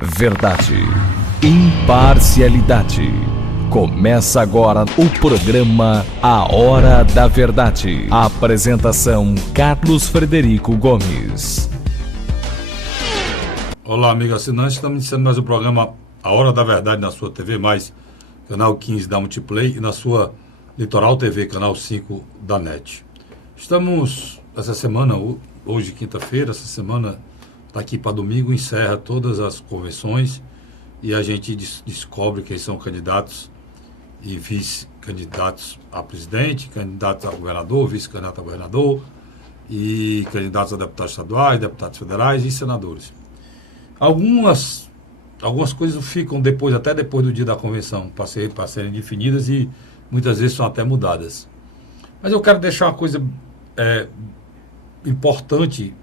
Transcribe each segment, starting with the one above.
Verdade, imparcialidade. Começa agora o programa A Hora da Verdade. A apresentação Carlos Frederico Gomes. Olá, amigo assinante. Estamos iniciando mais um programa A Hora da Verdade na sua TV, mais canal 15 da Multiplay e na sua Litoral TV, canal 5 da NET. Estamos, essa semana, hoje quinta-feira, essa semana daqui para domingo, encerra todas as convenções e a gente descobre quem são candidatos e vice-candidatos a presidente, candidatos a governador, vice-candidato a governador e candidatos a deputados estaduais, deputados federais e senadores. Algumas coisas ficam até depois do dia da convenção para serem definidas e muitas vezes são até mudadas. Mas eu quero deixar uma coisa importante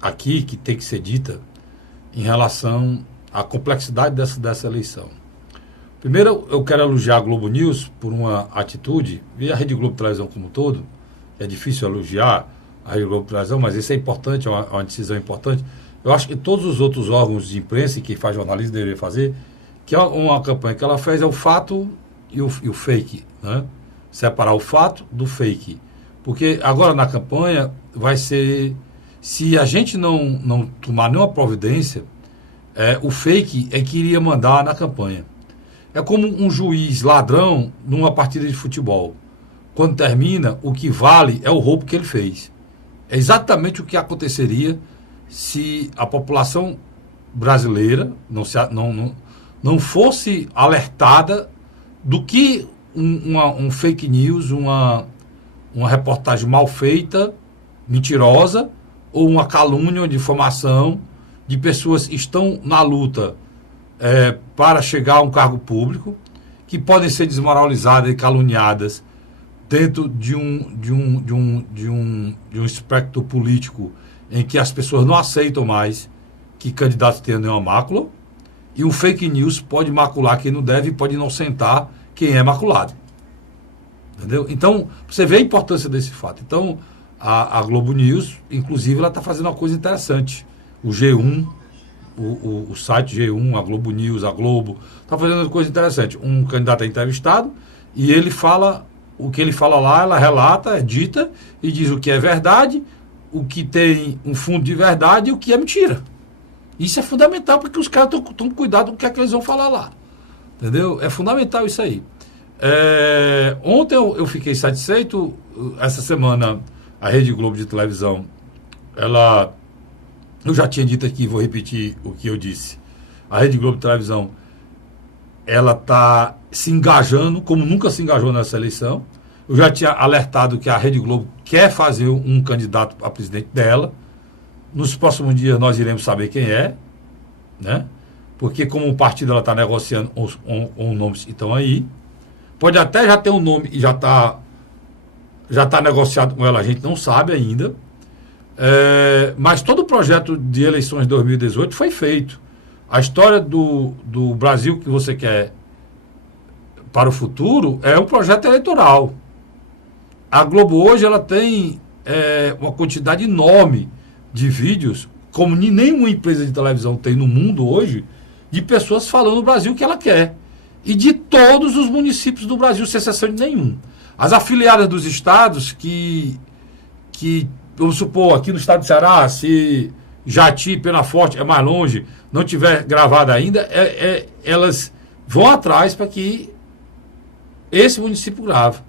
aqui que tem que ser dita em relação à complexidade dessa eleição. Primeiro, eu quero elogiar a Globo News por uma atitude, e a Rede Globo Televisão como um todo. É difícil elogiar a Rede Globo Televisão, mas isso é importante, é uma decisão importante. Eu acho que todos os outros órgãos de imprensa que faz jornalismo deveriam fazer, que é uma campanha que ela fez, é o fato e o fake, né? Separar o fato do fake. Porque agora na campanha vai ser... Se a gente não tomar nenhuma providência, o fake é que iria mandar na campanha. É como um juiz ladrão numa partida de futebol. Quando termina, o que vale é o roubo que ele fez. É exatamente o que aconteceria se a população brasileira não fosse alertada do que um fake news, uma reportagem mal feita, mentirosa, ou uma calúnia, uma difamação de pessoas que estão na luta para chegar a um cargo público, que podem ser desmoralizadas e caluniadas dentro de um espectro político em que as pessoas não aceitam mais que candidatos tenham nenhuma mácula, e um fake news pode macular quem não deve e pode inocentar quem é maculado. Entendeu? Então, você vê a importância desse fato. Então, a Globo News, inclusive, ela está fazendo uma coisa interessante. O G1, o site G1, a Globo News, a Globo, está fazendo uma coisa interessante. Um candidato é entrevistado e ele fala, o que ele fala lá, ela relata, é dita e diz o que é verdade, o que tem um fundo de verdade e o que é mentira. Isso é fundamental porque os caras estão com cuidado com o que é que eles vão falar lá. Entendeu? É fundamental isso aí. Ontem eu fiquei satisfeito. Essa semana a Rede Globo de televisão, eu já tinha dito aqui, vou repetir o que eu disse. A Rede Globo de televisão, ela está se engajando como nunca se engajou nessa eleição. Eu já tinha alertado que a Rede Globo quer fazer um candidato a presidente dela. Nos próximos dias nós iremos saber quem é, né? Porque como o partido ela está negociando os nomes que estão aí, pode até já ter um nome e já está negociado com ela, a gente não sabe ainda. Mas todo o projeto de eleições de 2018 foi feito. A história do Brasil que você quer para o futuro é um projeto eleitoral. A Globo hoje ela tem uma quantidade enorme de vídeos, como nenhuma empresa de televisão tem no mundo hoje, de pessoas falando o Brasil que ela quer. E de todos os municípios do Brasil, sem exceção de nenhum. As afiliadas dos estados que vamos supor, aqui no estado de Ceará, se Jati, Penaforte é mais longe, não tiver gravado ainda, elas vão atrás para que esse município grave.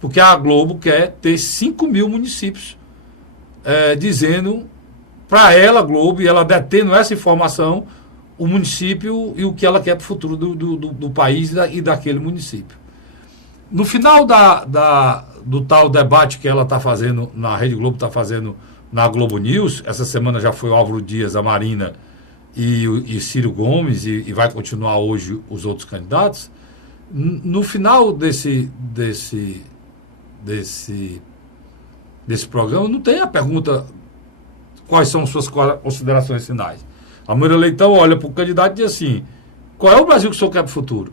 Porque a Globo quer ter 5 mil municípios dizendo para ela, Globo, e ela detendo essa informação, o município e o que ela quer para o futuro do país e daquele município. No final do tal debate que ela está fazendo, na Rede Globo está fazendo na Globo News, essa semana já foi o Álvaro Dias, a Marina e Ciro Gomes, e vai continuar hoje os outros candidatos. No final desse programa, não tem a pergunta quais são suas considerações finais. A Moira Leitão olha para o candidato e diz assim: qual é o Brasil que o senhor quer para o futuro?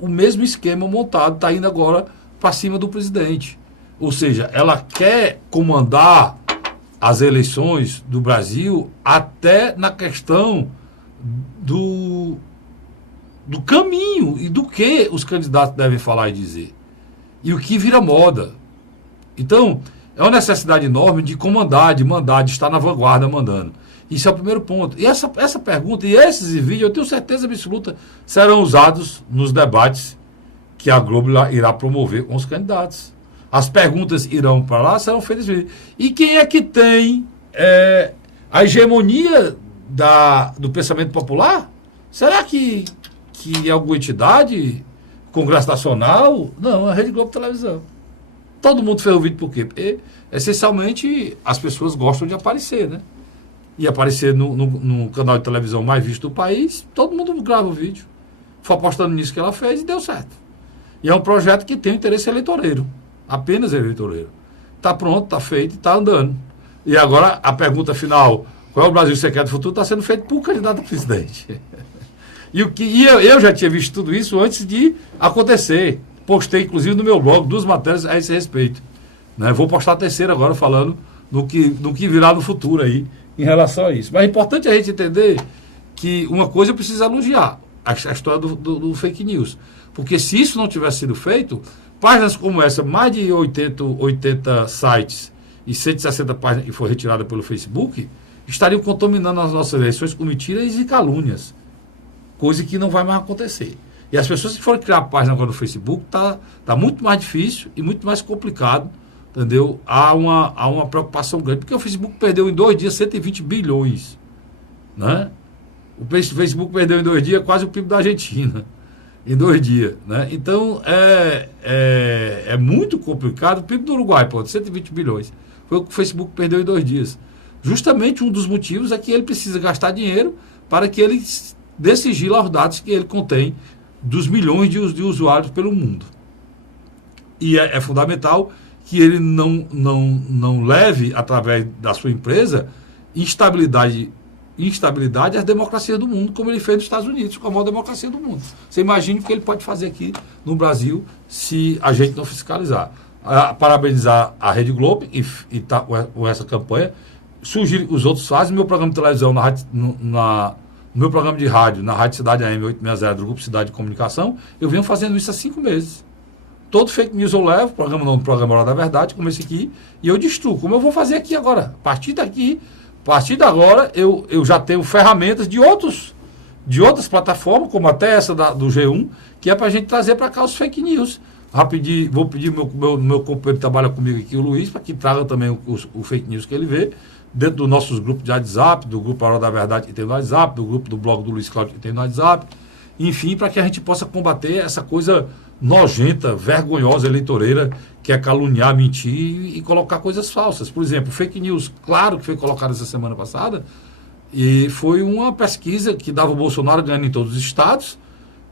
O mesmo esquema montado está indo agora para cima do presidente. Ou seja, ela quer comandar as eleições do Brasil até na questão do caminho e do que os candidatos devem falar e dizer. E o que vira moda. Então, é uma necessidade enorme de comandar, de mandar, de estar na vanguarda mandando. Isso é o primeiro ponto. E essa pergunta e esses vídeos, eu tenho certeza absoluta, serão usados nos debates que a Globo irá promover com os candidatos. As perguntas irão para lá, serão feitas. E quem é que tem a hegemonia do pensamento popular? Será que é alguma entidade? Congresso Nacional? Não, é a Rede Globo Televisão. Todo mundo fez o vídeo por quê? Porque, essencialmente, as pessoas gostam de aparecer, né? E aparecer no canal de televisão mais visto do país, todo mundo grava o vídeo. Foi apostando nisso que ela fez e deu certo. E é um projeto que tem interesse eleitoreiro. Apenas eleitoreiro. Está pronto, está feito, está andando. E agora, a pergunta final, qual é o Brasil secreto do futuro, está sendo feito por candidato a presidente. Eu já tinha visto tudo isso antes de acontecer. Postei, inclusive, no meu blog, 2 matérias a esse respeito. Né? Vou postar a terceira agora, falando no que virá no futuro aí, em relação a isso. Mas é importante a gente entender que uma coisa eu preciso elogiar, a história do fake news. Porque se isso não tivesse sido feito, páginas como essa, mais de 80 sites e 160 páginas que foram retiradas pelo Facebook, estariam contaminando as nossas eleições com mentiras e calúnias. Coisa que não vai mais acontecer. E as pessoas que forem criar a página agora no Facebook, tá muito mais difícil e muito mais complicado, entendeu? Há uma preocupação grande, porque o Facebook perdeu em 2 dias 120 bilhões. Né? O Facebook perdeu em 2 dias quase o PIB da Argentina. Em 2 dias. Né? Então, é muito complicado. O PIB do Uruguai, 120 bilhões. Foi o que o Facebook perdeu em 2 dias. Justamente um dos motivos é que ele precisa gastar dinheiro para que ele dê sigilo aos dados que ele contém dos milhões de usuários pelo mundo. E é fundamental que ele não leve, através da sua empresa, instabilidade às democracias do mundo, como ele fez nos Estados Unidos, com a maior democracia do mundo. Você imagine o que ele pode fazer aqui no Brasil se a gente não fiscalizar. Parabenizar a Rede Globo e tá com essa campanha. Sugerir os outros fazem. Meu programa de televisão no meu programa de rádio, na Rádio Cidade AM 860 do Grupo Cidade de Comunicação, eu venho fazendo isso há 5 meses. Todo fake news eu levo, programa Hora da Verdade, como esse aqui, e eu destruo. Como eu vou fazer aqui agora? A partir de agora, eu já tenho ferramentas de outras plataformas, como até essa do G1, que é para a gente trazer para cá os fake news. Vou pedir meu companheiro que trabalha comigo aqui, o Luiz, para que traga também o fake news que ele vê, dentro dos nossos grupos de WhatsApp, do grupo Hora da Verdade que tem no WhatsApp, do grupo do blog do Luiz Cláudio que tem no WhatsApp, enfim, para que a gente possa combater essa coisa nojenta, vergonhosa, eleitoreira, que é caluniar, mentir e colocar coisas falsas. Por exemplo, fake news, claro que foi colocado essa semana passada, e foi uma pesquisa que dava o Bolsonaro ganhando em todos os estados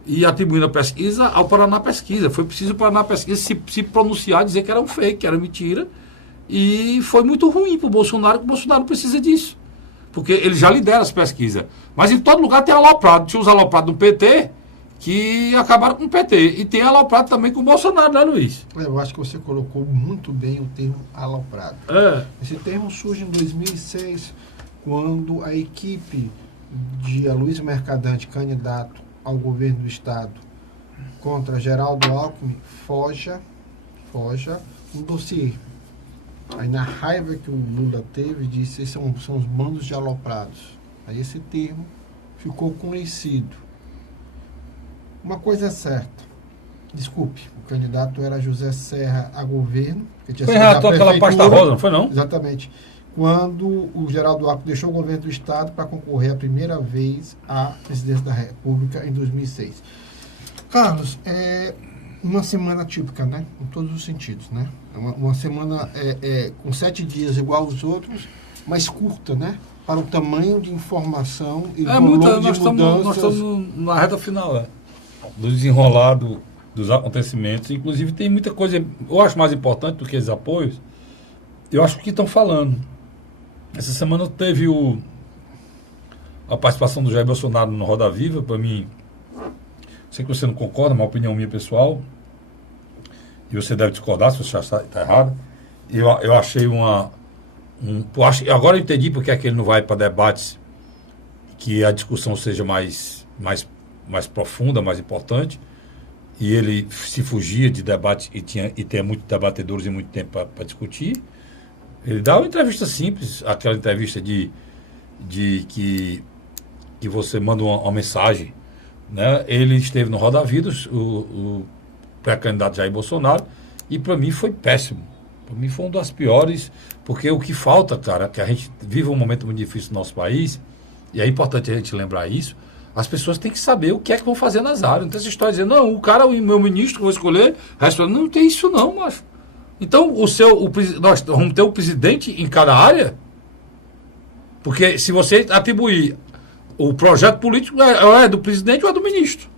e atribuindo a pesquisa ao Paraná Pesquisa. Foi preciso o Paraná Pesquisa se pronunciar, dizer que era um fake, que era mentira. E foi muito ruim para o Bolsonaro, que o Bolsonaro precisa disso. Porque ele já lidera as pesquisas. Mas em todo lugar tem aloprado. Tinha os aloprados do PT que acabaram com o PT. E tem aloprado também com o Bolsonaro, né, Luiz? Eu acho que você colocou muito bem o termo aloprado. Esse termo surge em 2006, quando a equipe de Aloysio Mercadante, candidato ao governo do Estado, contra Geraldo Alckmin, forja um dossiê. Aí, na raiva que o Lula teve, disse que são os bandos de aloprados. Aí esse termo ficou conhecido. Uma coisa é certa. Desculpe, o candidato era José Serra a governo. Que tinha foi relator aquela pasta rosa, não foi não? Exatamente. Quando o Geraldo Alckmin deixou o governo do Estado para concorrer a primeira vez à presidência da República em 2006. Carlos, uma semana típica, né? Em todos os sentidos, né? Uma semana com 7 dias igual aos outros, mas curta, né? Para o tamanho de informação e volume de mudanças. Nós estamos na reta final, do desenrolado dos acontecimentos. Inclusive tem muita coisa, eu acho mais importante do que esses apoios, eu acho que estão falando. Essa semana teve a participação do Jair Bolsonaro no Roda Viva. Para mim, sei que você não concorda, mas é uma opinião minha pessoal, e você deve discordar se você achar que está errado. Eu achei agora eu entendi porque é que ele não vai para debates que a discussão seja mais profunda, mais importante, e ele se fugia de debate e tem muitos debatedores e muito tempo para discutir. Ele dá uma entrevista simples, aquela entrevista de que você manda uma mensagem, né? Ele esteve no Roda Vida, o pré-candidato Jair Bolsonaro, e para mim foi péssimo. Para mim foi uma das piores, porque o que falta, cara, é que a gente vive um momento muito difícil no nosso país, e é importante a gente lembrar isso. As pessoas têm que saber o que é que vão fazer nas áreas. Não tem essa história dizendo, não, o cara, o meu ministro que eu vou escolher, não tem isso não, macho. Então, nós vamos ter um presidente em cada área, porque se você atribuir o projeto político, é do presidente ou é do ministro.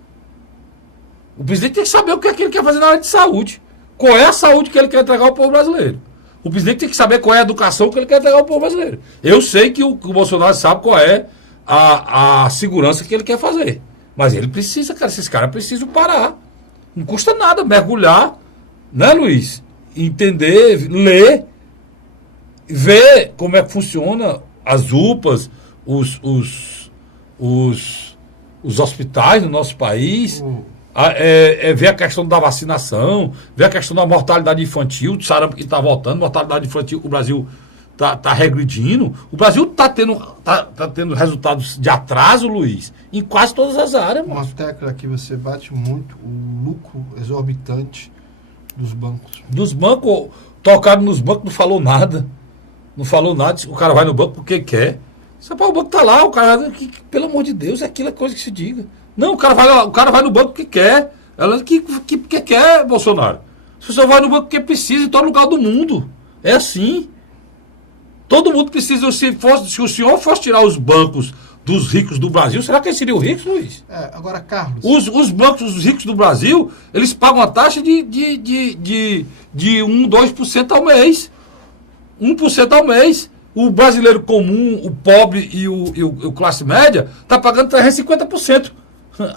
O presidente tem que saber o que é que ele quer fazer na área de saúde. Qual é a saúde que ele quer entregar ao povo brasileiro. O presidente tem que saber qual é a educação que ele quer entregar ao povo brasileiro. Eu sei que o Bolsonaro sabe qual é a segurança que ele quer fazer. Mas ele precisa, cara, esses caras precisam parar. Não custa nada mergulhar, né, Luiz? Entender, ler, ver como é que funciona as UPAs, os hospitais no nosso país, ver a questão da vacinação, ver a questão da mortalidade infantil, do sarampo que está voltando, mortalidade infantil, o Brasil está regredindo. O Brasil está tendo resultados de atraso, Luiz, em quase todas as áreas. Uma tecla que você bate muito, o lucro exorbitante dos bancos. Dos bancos, tocaram nos bancos, não falou nada. Não falou nada, o cara vai no banco porque quer. O banco está lá, o cara, pelo amor de Deus, é aquela coisa que se diga. Não, o cara vai no banco porque quer. Ela que quer, Bolsonaro. Você só vai no banco porque precisa em todo lugar do mundo. É assim. Todo mundo precisa. Se o senhor fosse tirar os bancos dos ricos do Brasil, será que eles seriam ricos, Luiz? Agora, Carlos. Os bancos dos ricos do Brasil, eles pagam a taxa de 1, 2% ao mês. 1% ao mês. O brasileiro comum, o pobre e o classe média, está pagando 350%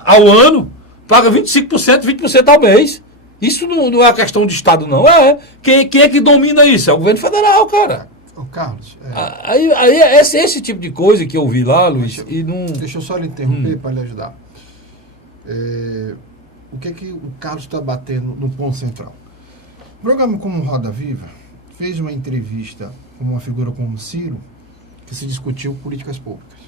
ao ano. Paga 25%, 20% ao mês. Isso não é questão de Estado, não. Quem é que domina isso? É o governo federal, cara. Carlos. Aí é esse tipo de coisa que eu vi lá, Luiz. Deixa eu só lhe interromper para lhe ajudar. O que o Carlos está batendo no ponto central? O programa como Roda Viva fez uma entrevista com uma figura como Ciro, que se discutiu políticas públicas.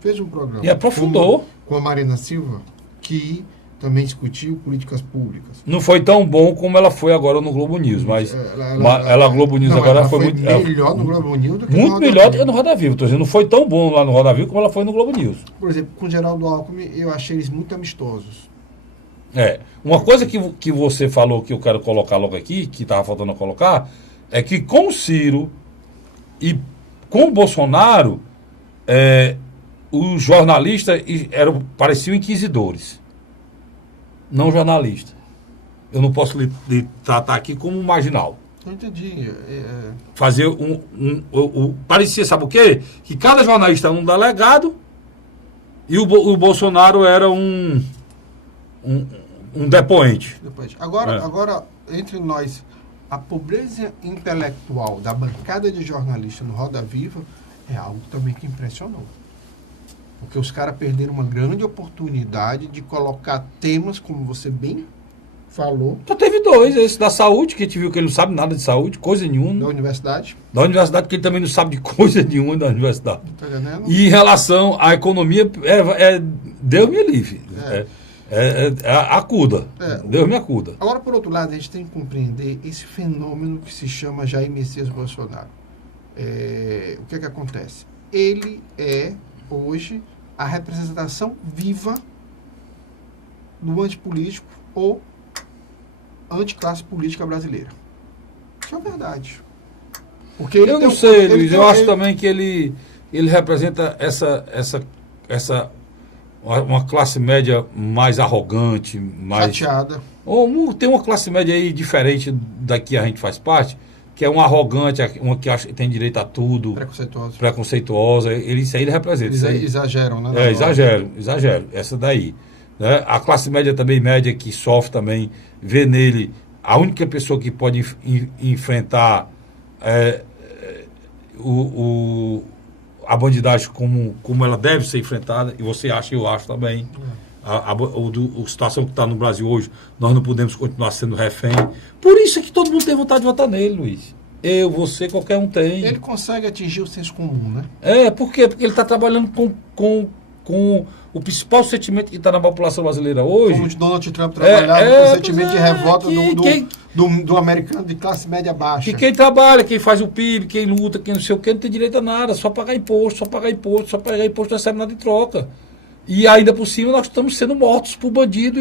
Fez um programa. E aprofundou. Com a Marina Silva, que também discutiu políticas públicas. Não foi tão bom como ela foi agora no Globo News, mas ela Globo News agora ela foi muito melhor no Globo News do que muito melhor do que no Roda Viva. Estou dizendo, não foi tão bom lá no Roda Viva como ela foi no Globo News. Por exemplo, com o Geraldo Alckmin, eu achei eles muito amistosos. Uma coisa que você falou que eu quero colocar logo aqui, que estava faltando colocar, é que com o Ciro e com o Bolsonaro, os jornalistas pareciam inquisidores. Não jornalista. Eu não posso lhe tratar aqui como um marginal. Eu entendi. Fazer parecia, sabe o quê? Que cada jornalista era um delegado e o Bolsonaro era um depoente. Agora, entre nós, a pobreza intelectual da bancada de jornalistas no Roda Viva é algo também que impressionou. Porque os caras perderam uma grande oportunidade de colocar temas, como você bem falou. Só teve dois, esse da saúde, que a gente viu que ele não sabe nada de saúde, coisa nenhuma. Da universidade. Da universidade, que ele também não sabe de coisa nenhuma da universidade. Tá entendendo? E em relação à economia, Deus me livre. Acuda. Deus me acuda. Agora, por outro lado, a gente tem que compreender esse fenômeno que se chama Jair Messias Bolsonaro. O que acontece? Ele é, hoje, a representação viva do antipolítico ou anticlasse política brasileira. Isso é verdade. Porque eu não sei, Luiz, eu acho também que ele representa uma classe média mais arrogante, mais chateada. Ou tem uma classe média aí diferente da que a gente faz parte, que é uma arrogante, uma que acha que tem direito a tudo. Preconceituosa. Isso aí ele representa. Eles exageram, né? Exagero. Essa daí. Né? A classe média também, média, que sofre também, vê nele a única pessoa que pode enfrentar a bandidagem como ela deve ser enfrentada, e você acha, eu acho também. A situação que está no Brasil hoje, nós não podemos continuar sendo refém. Por isso é que todo mundo tem vontade de votar nele, Luiz. Eu, você, qualquer um tem. Ele consegue atingir o senso comum, né? Por quê? Porque ele está trabalhando com o principal sentimento que está na população brasileira hoje. Como o Donald Trump trabalhava com o sentimento de revolta do americano de classe média baixa. Que quem trabalha, quem faz o PIB, quem luta, quem não sei o quê, não tem direito a nada, só pagar imposto, não recebe nada em troca. E ainda por cima nós estamos sendo mortos por bandido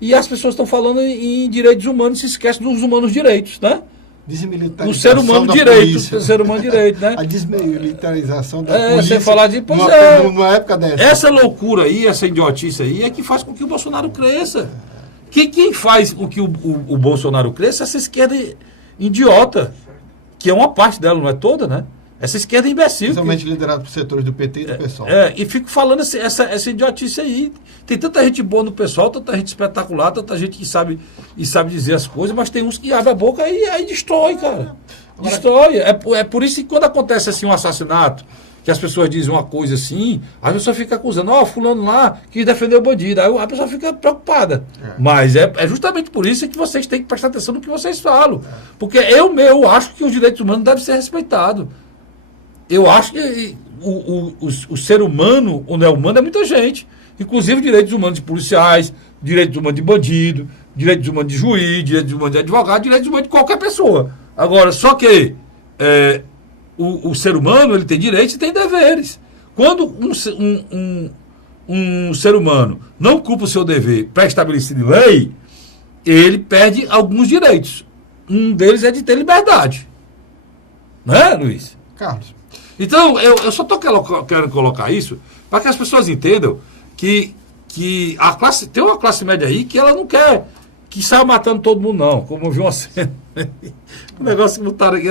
e as pessoas estão falando em direitos humanos e se esquecem dos humanos direitos, né? Desmilitarização do ser humano direito, né? A desmilitarização da polícia. Sem falar de... numa época dessa. Essa loucura aí, essa idiotice aí, é que faz com que o Bolsonaro cresça. Quem faz com que o Bolsonaro cresça é essa esquerda idiota, que é uma parte dela, não é toda, né? Essa esquerda imbecil. Principalmente liderado por setores do PT e do PSOL. E fico falando essa idiotice aí. Tem tanta gente boa no pessoal, tanta gente espetacular, tanta gente que sabe dizer as coisas, mas tem uns que abrem a boca e aí destrói, cara. Destrói. É por isso que quando acontece assim um assassinato, que as pessoas dizem uma coisa assim, a pessoa fica acusando, fulano lá que defendeu o bandido. Aí a pessoa fica preocupada. Mas é justamente por isso que vocês têm que prestar atenção no que vocês falam. Porque eu acho que os direitos humanos devem ser respeitados. Eu acho que o ser humano, o não-humano, é muita gente. Inclusive direitos humanos de policiais, direitos humanos de bandido, direitos humanos de juiz, direitos humanos de advogado, direitos humanos de qualquer pessoa. Agora, só que o ser humano ele tem direitos e tem deveres. Quando um ser humano não cumpre o seu dever pré-estabelecido em lei, ele perde alguns direitos. Um deles é de ter liberdade. Não é, Luiz? Carlos. Então, eu só estou querendo colocar isso para que as pessoas entendam que tem uma classe média aí que ela não quer que saia matando todo mundo, não. Como eu vi uma cena. Um negócio que botaram aqui.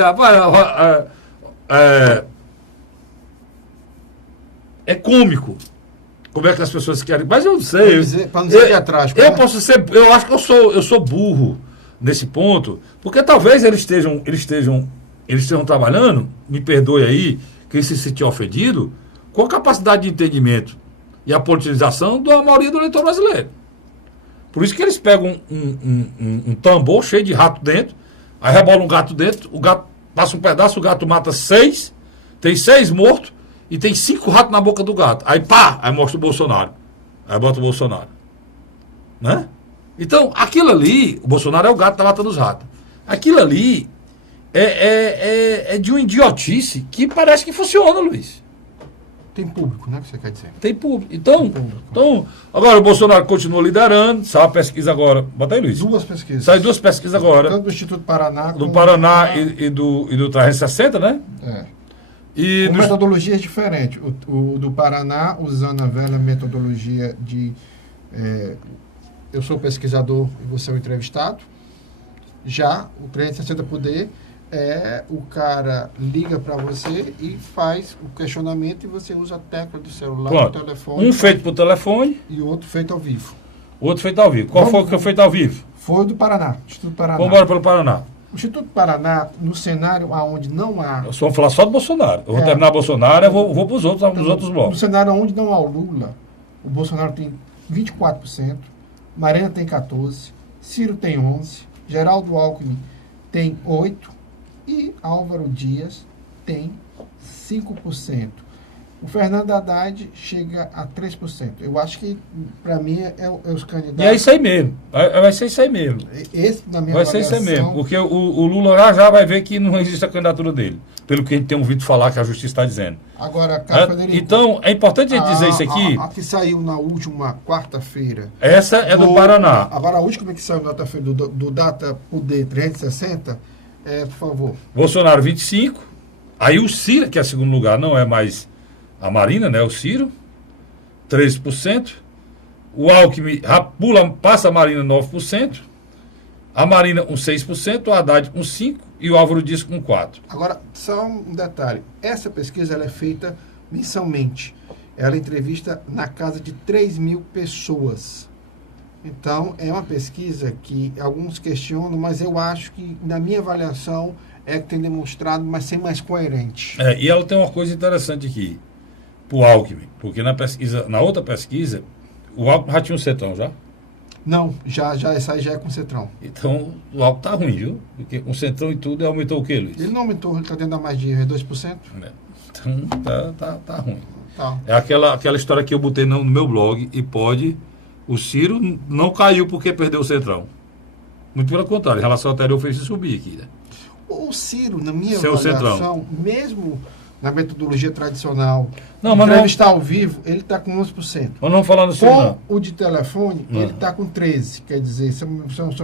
É cômico. Como é que as pessoas querem. Mas eu não sei. Para não dizer que é trágico. Eu posso ser. Eu acho que eu sou burro nesse ponto, porque talvez eles estejam trabalhando, me perdoe aí, quem se sentiu ofendido, com a capacidade de entendimento e a politização da maioria do eleitor brasileiro. Por isso que eles pegam um tambor cheio de rato dentro, aí rebola um gato dentro, o gato passa um pedaço, o gato mata 6, tem 6 mortos e tem 5 ratos na boca do gato. Aí pá, aí mostra o Bolsonaro. Aí bota o Bolsonaro. Né? Então, aquilo ali, o Bolsonaro é o gato que tá matando os ratos. Aquilo ali é de uma idiotice que parece que funciona, Luiz. Tem público, né? Que você quer dizer? Tem público. Então, agora o Bolsonaro continua liderando. Saiu a pesquisa agora. Bota aí, Luiz. 2 pesquisas. Saiu 2 pesquisas agora. Tanto do Instituto Paraná. Do Paraná e do 360, né? Com metodologias diferentes. O do Paraná, usando a velha metodologia de eu sou o pesquisador e você é o entrevistado. Já o 360 Poder o cara liga para você e faz o questionamento e você usa a tecla do celular, do telefone. Um feito por telefone. E o outro feito ao vivo. O outro feito ao vivo. Qual foi o que foi feito ao vivo? Foi o do Paraná, Instituto Paraná. Vamos embora pelo Paraná. O Instituto Paraná, no cenário onde não há... Eu só vou falar só do Bolsonaro. Eu vou terminar Bolsonaro e vou para os outros blocos. No cenário onde não há o Lula, o Bolsonaro tem 24%, Marina tem 14%, Ciro tem 11%, Geraldo Alckmin tem 8% e Álvaro Dias tem 5%. O Fernando Haddad chega a 3%. Eu acho que, para mim, é os candidatos... E é isso aí mesmo. Vai ser isso aí mesmo. Esse, na minha vai ser isso aí mesmo. Porque o Lula já vai ver que não existe a candidatura dele. Pelo que a gente tem ouvido falar que a justiça está dizendo. Agora, Carlos Frederico, então, é importante a gente dizer isso aqui. A que saiu na última quarta-feira. Essa é do Paraná. Agora, a última que saiu na quarta-feira do Data Poder 360, por favor. Bolsonaro 25%. Aí o Ciro, que é o segundo lugar, não é mais a Marina, né? O Ciro, 13%. O Alckmin passa a Marina 9%. A Marina com 6%, o Haddad com 5% e o Álvaro Dias com 4%. Agora, só um detalhe. Essa pesquisa ela é feita mensalmente. Ela entrevista na casa de 3.000 pessoas. Então, é uma pesquisa que alguns questionam, mas eu acho que, na minha avaliação, é que tem demonstrado, mas ser mais coerente. E ela tem uma coisa interessante aqui, pro Alckmin, porque na outra pesquisa, o Alckmin já tinha um Centrão já? Não, essa aí já é com Centrão. Então, o Alckmin tá ruim, viu? Porque com Centrão e tudo, ele aumentou o quê, Luiz? Ele não aumentou, ele está tendo a mais de 2%. Então, tá ruim. Tá. É aquela história que eu botei no meu blog, o Ciro não caiu porque perdeu o Centrão. Muito pelo contrário, em relação ao anterior, fez subir aqui, né? O Ciro, na minha Seu avaliação, Centrão. mesmo na metodologia tradicional, Não, mas entrevista ao vivo, ele está com 11%. Mas não falando assim, Com não. o de telefone, ele está com 13%. Quer dizer, são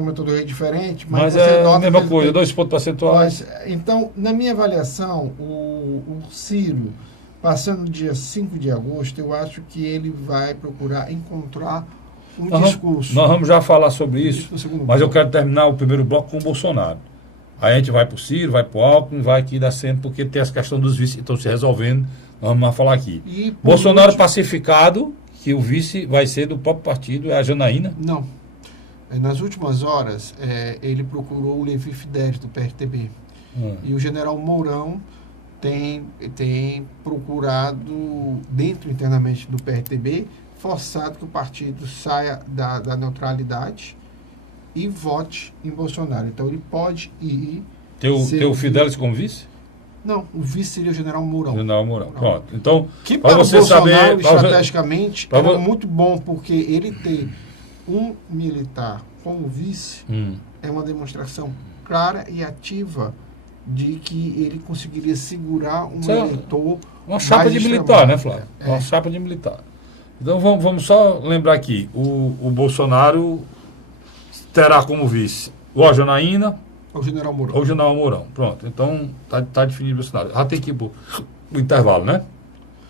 metodologias diferentes, mas Mas você é a nota mesma que ele coisa, tem- 2 pontos percentuais. Então, na minha avaliação, o Ciro, passando dia 5 de agosto, eu acho que ele vai procurar encontrar um discurso. Nós vamos já falar sobre isso, no segundo mas eu bloco. quero terminar o primeiro bloco com o Bolsonaro. Aí a gente vai para o Ciro, vai para o Alckmin, vai aqui dar sempre, porque tem as questões dos vices que estão se resolvendo. Nós vamos falar aqui. E, por Bolsonaro último- pacificado, que o vice vai ser do próprio partido, é a Janaína. Não. Nas últimas horas, ele procurou o Levi Fidelis, do PRTB. E o general Mourão tem procurado, dentro internamente do PRTB, forçado que o partido saia da neutralidade e vote em Bolsonaro. Então ele pode ir... Teu Fidelis como vice? Não, o vice seria o general Mourão. General Mourão. Pronto. Então, Que para para o você Bolsonaro, saber... estrategicamente, pra era vo- muito bom, porque ele ter um militar como vice é uma demonstração clara e ativa de que ele conseguiria segurar um Isso é eleitor. Uma chapa mais de militar, né, extremado. Flávio? Uma chapa de militar. Então vamos só lembrar aqui, o Bolsonaro terá como vice ou a Janaína O general Mourão. ou o general Mourão. Pronto, então tá definido o cenário. Já tem que ir pro intervalo, né?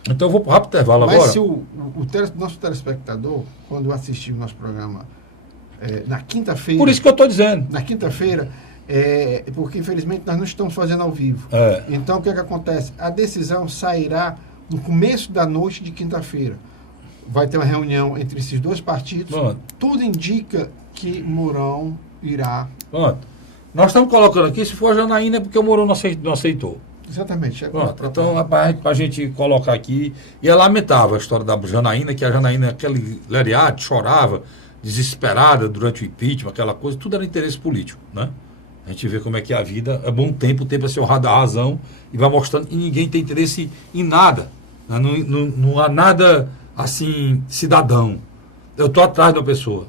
Então eu vou pro rápido intervalo Mas agora. se nosso telespectador, quando assistir o nosso programa na quinta-feira... Por isso que eu estou dizendo. Na quinta-feira, porque infelizmente nós não estamos fazendo ao vivo. Então o que acontece? A decisão sairá no começo da noite de quinta-feira. Vai ter uma reunião entre esses dois partidos. Pronto. Tudo indica que Mourão irá. Pronto. Nós estamos colocando aqui, se for a Janaína é porque o Mourão não aceitou. Exatamente. Pronto, então para a gente colocar aqui, e é lamentável a história da Janaína, que a Janaína, aquele leriado, chorava, desesperada durante o impeachment, aquela coisa, tudo era interesse político, né? A gente vê como é que é a vida, é bom tempo, o tempo é ser honrado a razão, e vai mostrando que ninguém tem interesse em nada, né? Não há nada, assim, cidadão. Eu estou atrás da pessoa,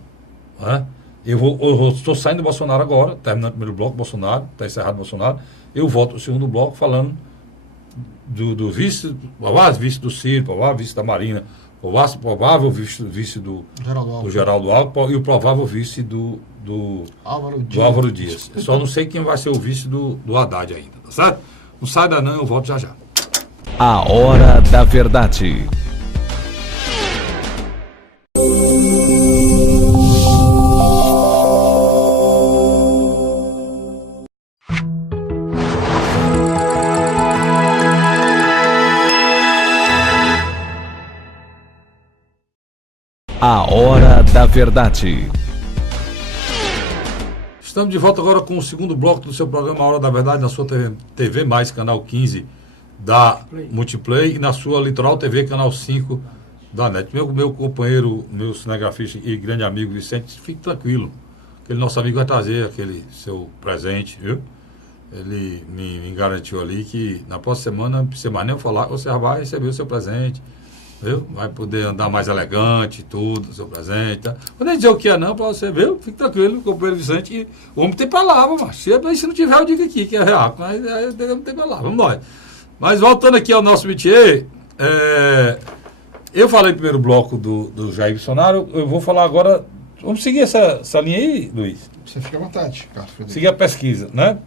né? Eu estou saindo do Bolsonaro agora, terminando o primeiro bloco, Bolsonaro, está encerrado o Bolsonaro, eu volto ao segundo bloco falando do vice, provável vice do Ciro, provável vice da Marina, provável vice do Geraldo Alckmin e o provável vice do Álvaro Dias. Eu só não sei quem vai ser o vice do Haddad ainda, tá certo? Não sai daí não, eu volto já já. A Hora da Verdade. A Hora da Verdade. Estamos de volta agora com o segundo bloco do seu programa A Hora da Verdade, na sua TV Mais, canal 15 da Multiplay, e na sua Litoral TV, canal 5 da NET. Meu companheiro, meu cinegrafista e grande amigo Vicente, fique tranquilo. Aquele nosso amigo vai trazer aquele seu presente, viu? Ele me garantiu ali que na próxima semana, não precisa mais nem eu falar, você já vai receber o seu presente. Viu? Vai poder andar mais elegante, tudo, seu presente. Tá? Vou nem dizer o que é não, para você, viu? Fique tranquilo, companheiro Vicente, que o homem tem palavra, mas se não tiver, eu digo aqui, que é real. Mas não tem palavra, vamos nós. Mas voltando aqui ao nosso métier, eu falei no primeiro bloco do Jair Bolsonaro, eu vou falar agora. Vamos seguir essa linha aí, Luiz? Você fica à vontade, Carlos Frederico. Seguir a pesquisa, né?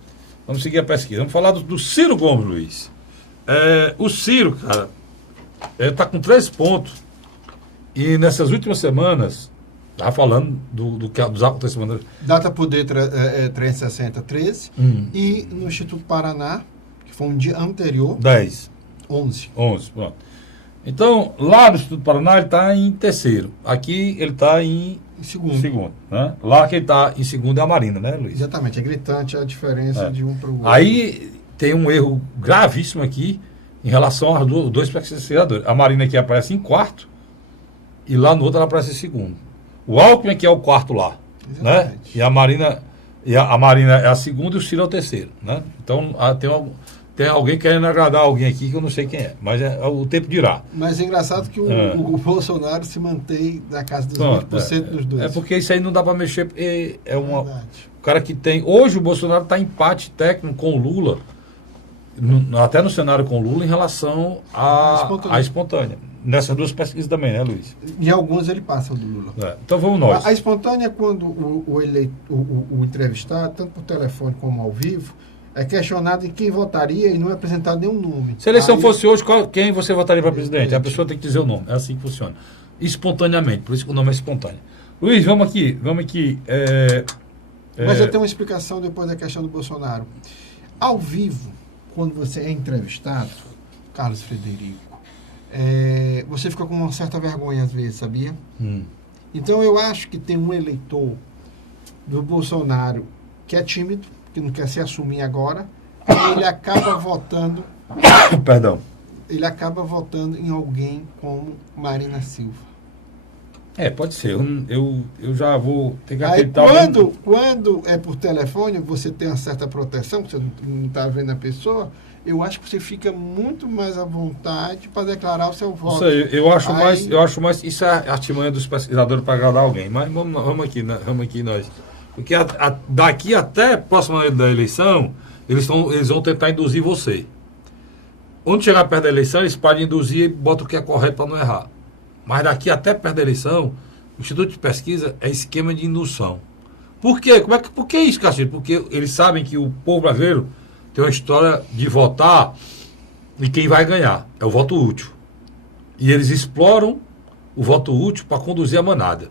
Vamos seguir a pesquisa. Vamos falar do Ciro Gomes, Luiz. O Ciro, cara, está com 3 pontos. E nessas últimas semanas, estava falando dos acontecimentos. Data Poder 360, 13. E no Instituto Paraná, que foi um dia anterior, 10. 11. 11, pronto. Então, lá no Instituto Paraná, ele está em terceiro. Aqui, ele está em em segundo. Segundo, né? Lá quem está em segundo é a Marina, né, Luiz? Exatamente, é gritante a diferença de um para o outro. Aí tem um erro gravíssimo aqui em relação aos dois pesquisadores. A Marina aqui aparece em quarto e lá no outro ela aparece em segundo. O Alckmin aqui é o quarto lá, né? E a Marina é a segunda e o Ciro é o terceiro, né? Então tem alguém querendo agradar alguém aqui que eu não sei quem é, mas o tempo dirá. Mas é engraçado que o Bolsonaro se mantém na casa dos 20% dos dois. É porque isso aí não dá para mexer, porque o cara que tem... Hoje o Bolsonaro está em empate técnico com o Lula, até no cenário com o Lula, em relação à espontânea. Nessas duas pesquisas também, né, Luiz? Em alguns ele passa do Lula. Então vamos nós. A espontânea é quando o entrevistado, tanto por telefone como ao vivo, é questionado em quem votaria e não é apresentado nenhum nome. Se a eleição fosse hoje, quem você votaria para presidente? A pessoa tem que dizer o nome. É assim que funciona. Espontaneamente, por isso que o nome é espontâneo. Luiz, vamos aqui. Mas eu tenho uma explicação depois da questão do Bolsonaro. Ao vivo, quando você é entrevistado, Carlos Frederico, você fica com uma certa vergonha às vezes, sabia? Então eu acho que tem um eleitor do Bolsonaro que é tímido, que não quer se assumir agora, e ele acaba votando. Perdão. Ele acaba votando em alguém como Marina Silva. Pode ser. Eu já vou ter que acreditar. Quando é por telefone, você tem uma certa proteção, você não está vendo a pessoa. Eu acho que você fica muito mais à vontade para declarar o seu voto. Eu acho mais. Isso é a artimanha dos pesquisadores para agradar alguém. Mas vamos aqui nós. Porque daqui até a próxima da eleição, eles vão tentar induzir você. Onde chegar perto da eleição, eles podem induzir e botam o que é correto para não errar. Mas daqui até perto da eleição, o Instituto de Pesquisa é esquema de indução. Por quê? Por que isso, Castilho? Porque eles sabem que o povo brasileiro tem uma história de votar e quem vai ganhar é o voto útil. E eles exploram o voto útil para conduzir a manada.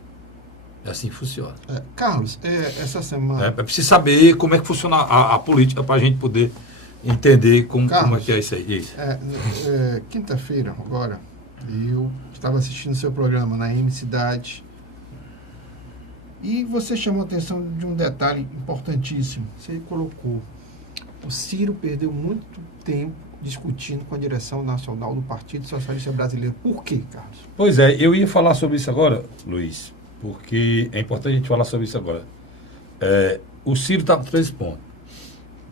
É assim que funciona. Carlos, essa semana... É preciso saber como é que funciona a política para a gente poder entender como é que é isso aí. Quinta-feira, agora, eu estava assistindo seu programa na M Cidade e você chamou a atenção de um detalhe importantíssimo. Você colocou: o Ciro perdeu muito tempo discutindo com a direção nacional do Partido Socialista Brasileiro. Por quê, Carlos? Pois é, eu ia falar sobre isso agora, Luiz, porque é importante a gente falar sobre isso agora. O Ciro está por 3 pontos.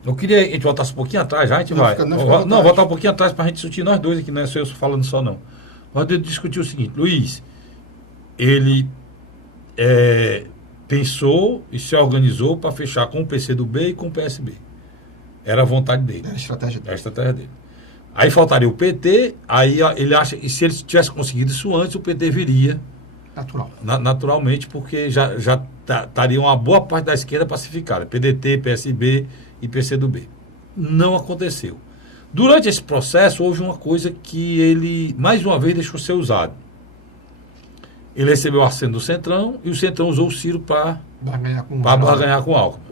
Eu queria que a gente voltasse um pouquinho atrás, já a gente vai. Voltar um pouquinho atrás para a gente discutir nós dois aqui, não é só eu falando só não. Nós discutir o seguinte: Luiz, ele pensou e se organizou para fechar com o PCdoB e com o PSB. Era a vontade dele. Era a estratégia dele. Aí faltaria o PT, aí ele acha que se ele tivesse conseguido isso antes, o PT viria naturalmente, porque já estaria uma boa parte da esquerda pacificada. PDT, PSB e PCdoB. Não aconteceu. Durante esse processo, houve uma coisa que ele, mais uma vez, deixou ser usado. Ele recebeu o assento do Centrão e o Centrão usou o Ciro para barganhar com o Alckmin.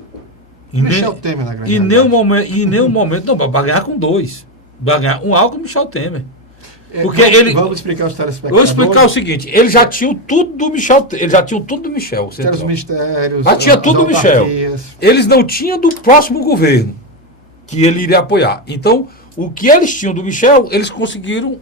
Michel Temer na grande em nenhum momento, não, para barganhar com 2. Barganhar um Alckmin e Michel Temer. Porque vamos explicar os telespectadores. Vou explicar o seguinte: eles já tinham tudo do Michel. Eles já tinham tudo do Michel. Tinha os mistérios. Já tinha tudo do Michel. Eles não tinham do próximo governo que ele iria apoiar. Então, o que eles tinham do Michel, eles conseguiram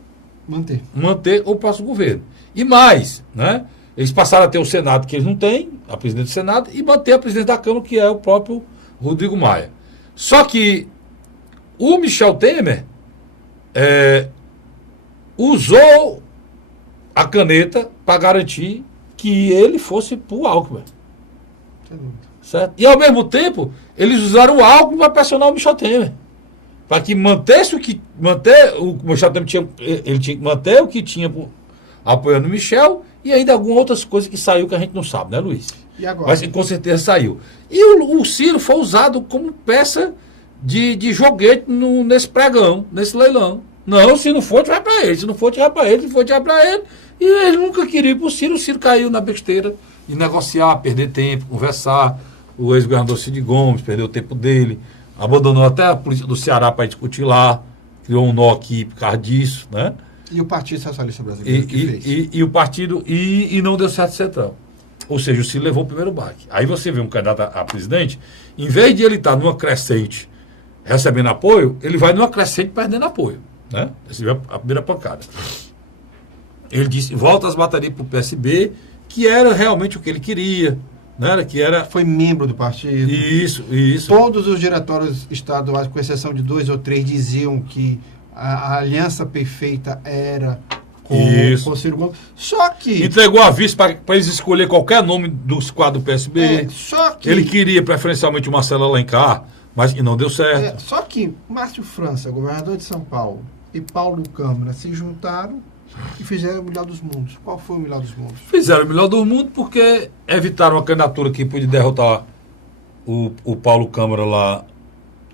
manter o próximo governo. E mais, né? Eles passaram a ter o Senado, que eles não têm, a presidente do Senado, e manter a presidente da Câmara, que é o próprio Rodrigo Maia. Só que o Michel Temer usou a caneta para garantir que ele fosse para o Alckmin. Certo? E ao mesmo tempo, eles usaram o Alckmin para pressionar o Michel Temer. Para que mantesse o Michel Temer tinha que manter o que tinha apoiando o Michel e ainda algumas outras coisas que saiu que a gente não sabe, né, Luiz? E agora? Mas com certeza saiu. E o Ciro foi usado como peça de joguete nesse pregão, nesse leilão. Não, se não for, vai para ele. Se não for, vai para ele. Se for, vai para ele. E ele nunca queria ir para o Ciro. O Ciro caiu na besteira de negociar, perder tempo, conversar. O ex-governador Cid Gomes perdeu o tempo dele. Abandonou até a polícia do Ceará para discutir lá. Criou um nó aqui por causa disso, né? E o Partido Socialista Brasileiro que fez? E o partido... E não deu certo Centrão. Ou seja, o Ciro levou o primeiro baque. Aí você vê um candidato a presidente, em vez de ele estar numa crescente recebendo apoio, ele vai numa crescente perdendo apoio. Né? Essa é a primeira pancada. Ele disse, volta as baterias para o PSB, que era realmente o que ele queria. Né? Que era... Foi membro do partido. Isso. Todos os diretórios estaduais, com exceção de 2 ou 3, diziam que a aliança perfeita era com o Ciro Gomes. Só que... Entregou a vice para eles escolher qualquer nome dos quadros do PSB. Só que... Ele queria preferencialmente o Marcelo Alencar, mas não deu certo. Só que Márcio França, governador de São Paulo, e Paulo Câmara se juntaram e fizeram o melhor dos mundos. Qual foi o melhor dos mundos? Fizeram o melhor do mundo porque evitaram a candidatura que podia derrotar o Paulo Câmara lá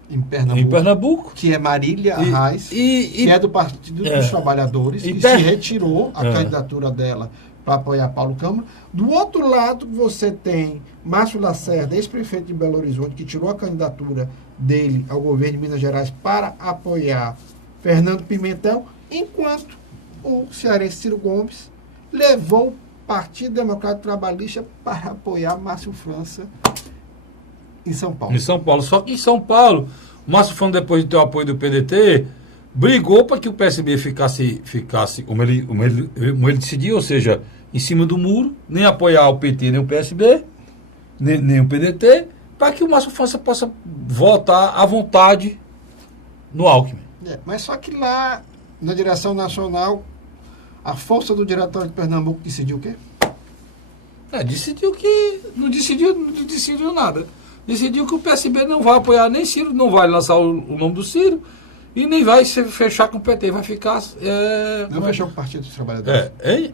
em Pernambuco. Que é Marília Reis, que é do Partido dos Trabalhadores, que se retirou a candidatura dela para apoiar Paulo Câmara. Do outro lado, você tem Márcio Lacerda, ex-prefeito de Belo Horizonte, que tirou a candidatura dele ao governo de Minas Gerais para apoiar Fernando Pimentel, enquanto o cearense Ciro Gomes levou o Partido Democrático Trabalhista para apoiar Márcio França em São Paulo. Em São Paulo. Só que em São Paulo, o Márcio França, depois de ter o apoio do PDT, brigou para que o PSB ficasse como ele decidiu, ou seja, em cima do muro, nem apoiar o PT, nem o PSB, nem o PDT, para que o Márcio França possa votar à vontade no Alckmin. Mas só que lá, na direção nacional, a força do Diretório de Pernambuco decidiu o quê? Decidiu que... Não decidiu nada. Decidiu que o PSB não vai apoiar nem Ciro, não vai lançar o nome do Ciro e nem vai se fechar com o PT. Vai ficar... não fechou com o Partido dos Trabalhadores?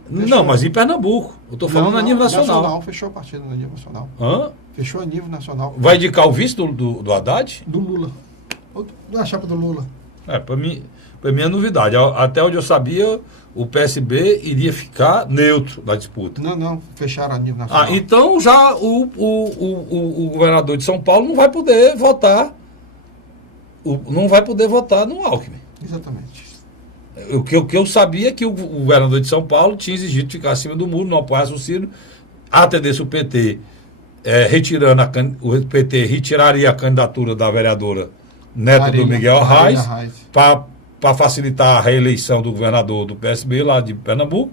Não, mas em Pernambuco. Eu estou falando a nível nacional. Fechou o partido a nível nacional. Hã? Fechou a nível nacional. Vai indicar o vice do Haddad? Do Lula. Da chapa do Lula. Para mim é novidade. Até onde eu sabia, o PSB iria ficar neutro na disputa. Não, fecharam a nível nacional. Então já o governador de São Paulo não vai poder votar no Alckmin. Exatamente. O que eu sabia é que o governador de São Paulo tinha exigido ficar acima do muro, não apoiasse o Ciro, atendesse o PT, o PT retiraria a candidatura da vereadora neta do Miguel Arraes, para facilitar a reeleição do governador do PSB lá de Pernambuco,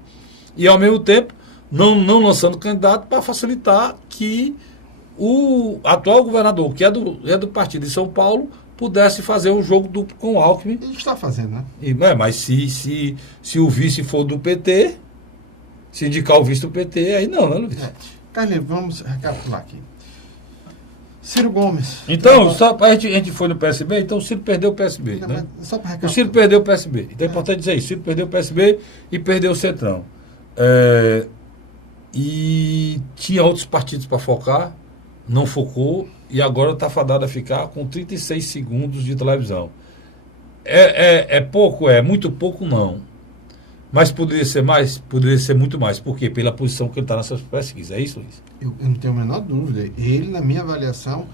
e ao mesmo tempo não lançando candidato para facilitar que o atual governador, que é do partido de São Paulo, pudesse fazer um jogo com o Alckmin. A gente está fazendo, né? Mas se o vice for do PT, se indicar o vice do PT, aí não, né, Luiz? Carlinhos, vamos recapitular aqui. Ciro Gomes. Então, a gente foi no PSB, então o Ciro perdeu o PSB. Não, né? Só para recapitular. O Ciro perdeu o PSB. Então é importante dizer isso. O Ciro perdeu o PSB e perdeu o Centrão. E tinha outros partidos para focar, não focou, e agora está fadado a ficar com 36 segundos de televisão. É pouco? Muito pouco, não. Mas poderia ser mais? Poderia ser muito mais. Por quê? Pela posição que ele está nessas pesquisas. É isso, Luiz? Eu não tenho a menor dúvida. Ele, na minha avaliação,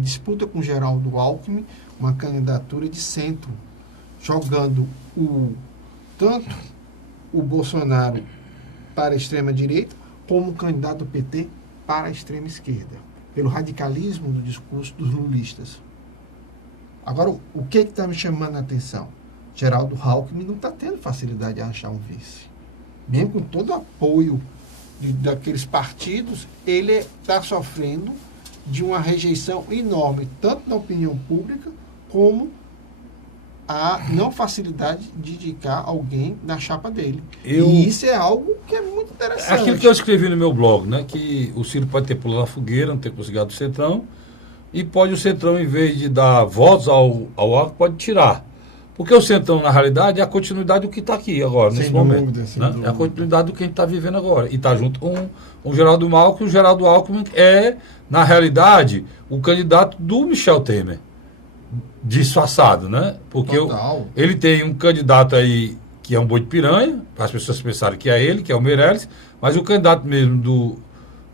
disputa com Geraldo Alckmin uma candidatura de centro, jogando tanto o Bolsonaro para a extrema-direita, como o candidato do PT para a extrema-esquerda, pelo radicalismo do discurso dos lulistas. Agora, o que está me chamando a atenção? Geraldo Alckmin não está tendo facilidade de achar um vice. Mesmo com todo o apoio daqueles partidos, ele está sofrendo de uma rejeição enorme, tanto na opinião pública, como a não facilidade de indicar alguém na chapa dele. E isso é algo que é muito interessante. Aquilo que eu escrevi no meu blog, né, que o Ciro pode ter pulado na fogueira, não ter conseguido o Centrão, e pode o Centrão, em vez de dar votos ao Alckmin, pode tirar. Porque o Centrão, na realidade, é a continuidade do que está aqui agora, nesse momento. Né? É a continuidade do que a gente está vivendo agora. E está junto com o Geraldo Alckmin. O Geraldo Alckmin é, na realidade, o candidato do Michel Temer. Disfarçado, né? Porque ele tem um candidato aí que é um boi de piranha, para as pessoas pensarem que é ele, que é o Meirelles, mas o candidato mesmo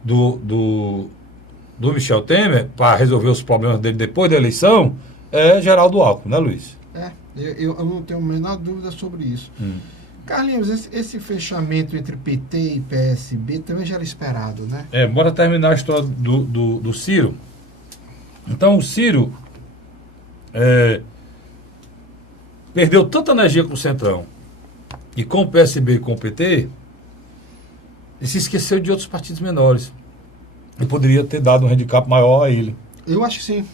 do Michel Temer, para resolver os problemas dele depois da eleição, é Geraldo Alckmin, né, Luiz? Eu não tenho a menor dúvida sobre isso. Carlinhos, esse fechamento entre PT e PSB também já era esperado, né? Bora terminar a história do Ciro. Então, o Ciro perdeu tanta energia com o Centrão e com o PSB e com o PT, e se esqueceu de outros partidos menores. E poderia ter dado um handicap maior a ele. Eu acho que sim.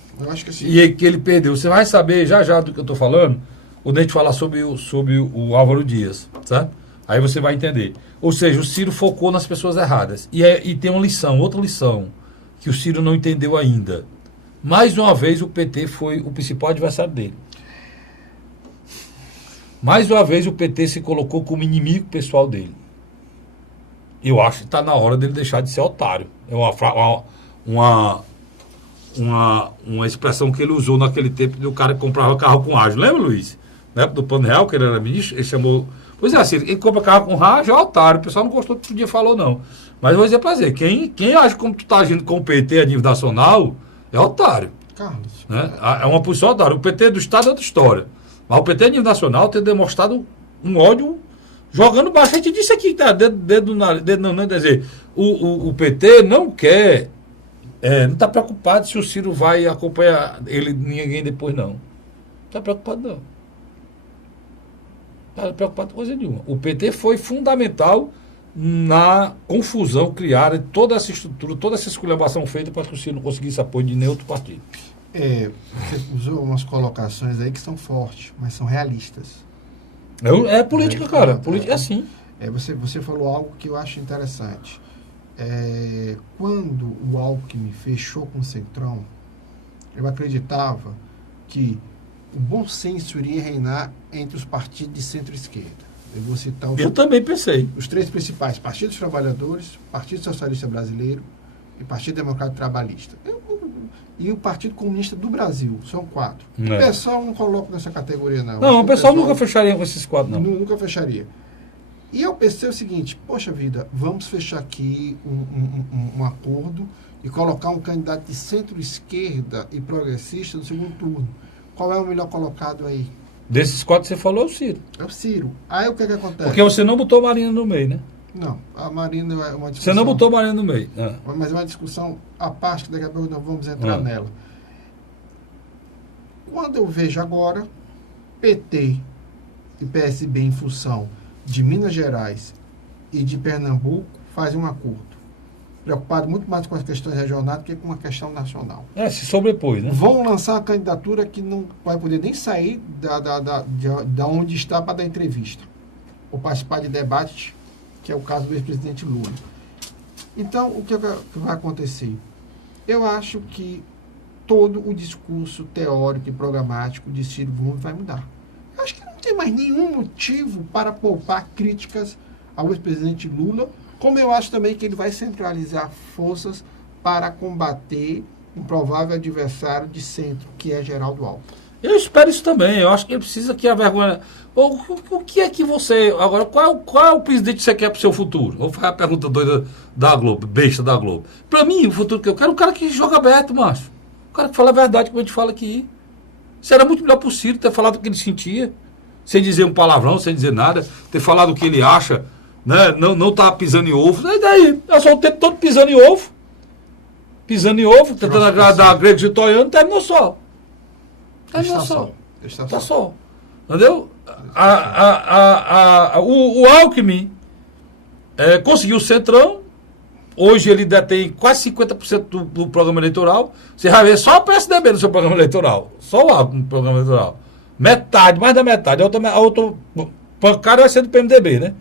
E aí que ele perdeu. Você vai saber já do que eu estou falando quando a gente falar sobre o Álvaro Dias, certo? Aí você vai entender. Ou seja, o Ciro focou nas pessoas erradas. E tem uma lição, outra lição, que o Ciro não entendeu ainda. Mais uma vez o PT foi o principal adversário dele. Mais uma vez o PT se colocou como inimigo pessoal dele. Eu acho que está na hora dele deixar de ser otário. É uma expressão que ele usou naquele tempo do cara que comprava carro com rádio. Lembra, Luiz? Na época do Plano Real, que ele era ministro, ele chamou... Pois é, assim, ele compra carro com rádio é otário. O pessoal não gostou do que o dia falou, não. Mas eu vou dizer pra você, quem acha como tu tá agindo com o PT a nível nacional é otário. Carlos. Né? É uma posição otária. O PT do Estado é outra história. Mas o PT a nível nacional tem demonstrado um ódio jogando baixo. A gente disse aqui, tá? Dedo não, quer dizer, o PT não quer... não está preocupado se o Ciro vai acompanhar ninguém depois, não. Não está preocupado, não. Não está preocupado com coisa nenhuma. O PT foi fundamental na confusão criada, toda essa estrutura, toda essa esculhambação feita para que o Ciro não conseguisse apoio de nenhum outro partido. Você usou umas colocações aí que são fortes, mas são realistas. É política, cara. Política é assim. Você falou algo que eu acho interessante. Quando o Alckmin fechou com o Centrão, eu acreditava que o bom senso iria reinar entre os partidos de centro-esquerda. Eu também pensei. Os três principais: Partido dos Trabalhadores, Partido Socialista Brasileiro e Partido Democrático Trabalhista. E o Partido Comunista do Brasil. São 4. O pessoal não coloca nessa categoria, não. Não, o pessoal nunca fecharia com esses 4, não. Nunca fecharia. E eu pensei o seguinte: poxa vida, vamos fechar aqui um acordo e colocar um candidato de centro-esquerda e progressista no segundo turno. Qual é o melhor colocado aí? Desses 4 que você falou é o Ciro. É o Ciro. Aí o que acontece? Porque você não botou a Marina no meio, né? Não, a Marina é uma discussão... Você não botou a Marina no meio. Mas é uma discussão à parte, que daqui a pouco nós vamos entrar nela. Quando eu vejo agora PT e PSB em função de Minas Gerais e de Pernambuco fazem um acordo. Preocupado muito mais com as questões regionais do que com a questão nacional. Se sobrepôs, né? Vão lançar uma candidatura que não vai poder nem sair da onde está para dar entrevista. Ou participar de debate, que é o caso do ex-presidente Lula. Então, o que vai acontecer? Eu acho que todo o discurso teórico e programático de Ciro Gomes vai mudar. Eu acho que não tem mais nenhum motivo para poupar críticas ao ex-presidente Lula, como eu acho também que ele vai centralizar forças para combater um provável adversário de centro, que é Geraldo Alckmin. Eu espero isso também. Eu acho que ele precisa que a vergonha... O que é que você... Agora, qual é o presidente que você quer para o seu futuro? Vou fazer a pergunta doida da Globo, besta da Globo. Para mim, o futuro que eu quero é um cara que joga aberto, macho. Um cara que fala a verdade, como a gente fala aqui. Será muito melhor para o Ciro ter falado o que ele sentia, sem dizer um palavrão, sem dizer nada, ter falado o que ele acha, né? Não tá pisando em ovo. E daí? É só o tempo todo pisando em ovo. Pisando em ovo, tentando agradar gregos e troianos, terminou só. Tá só. Entendeu? O Alckmin conseguiu o Centrão. Hoje ele detém quase 50% do programa eleitoral. Você vai ver só o PSDB no seu programa eleitoral. Só o Alckmin no programa eleitoral. Metade, mais da metade. A outra pancada vai ser do PMDB, né?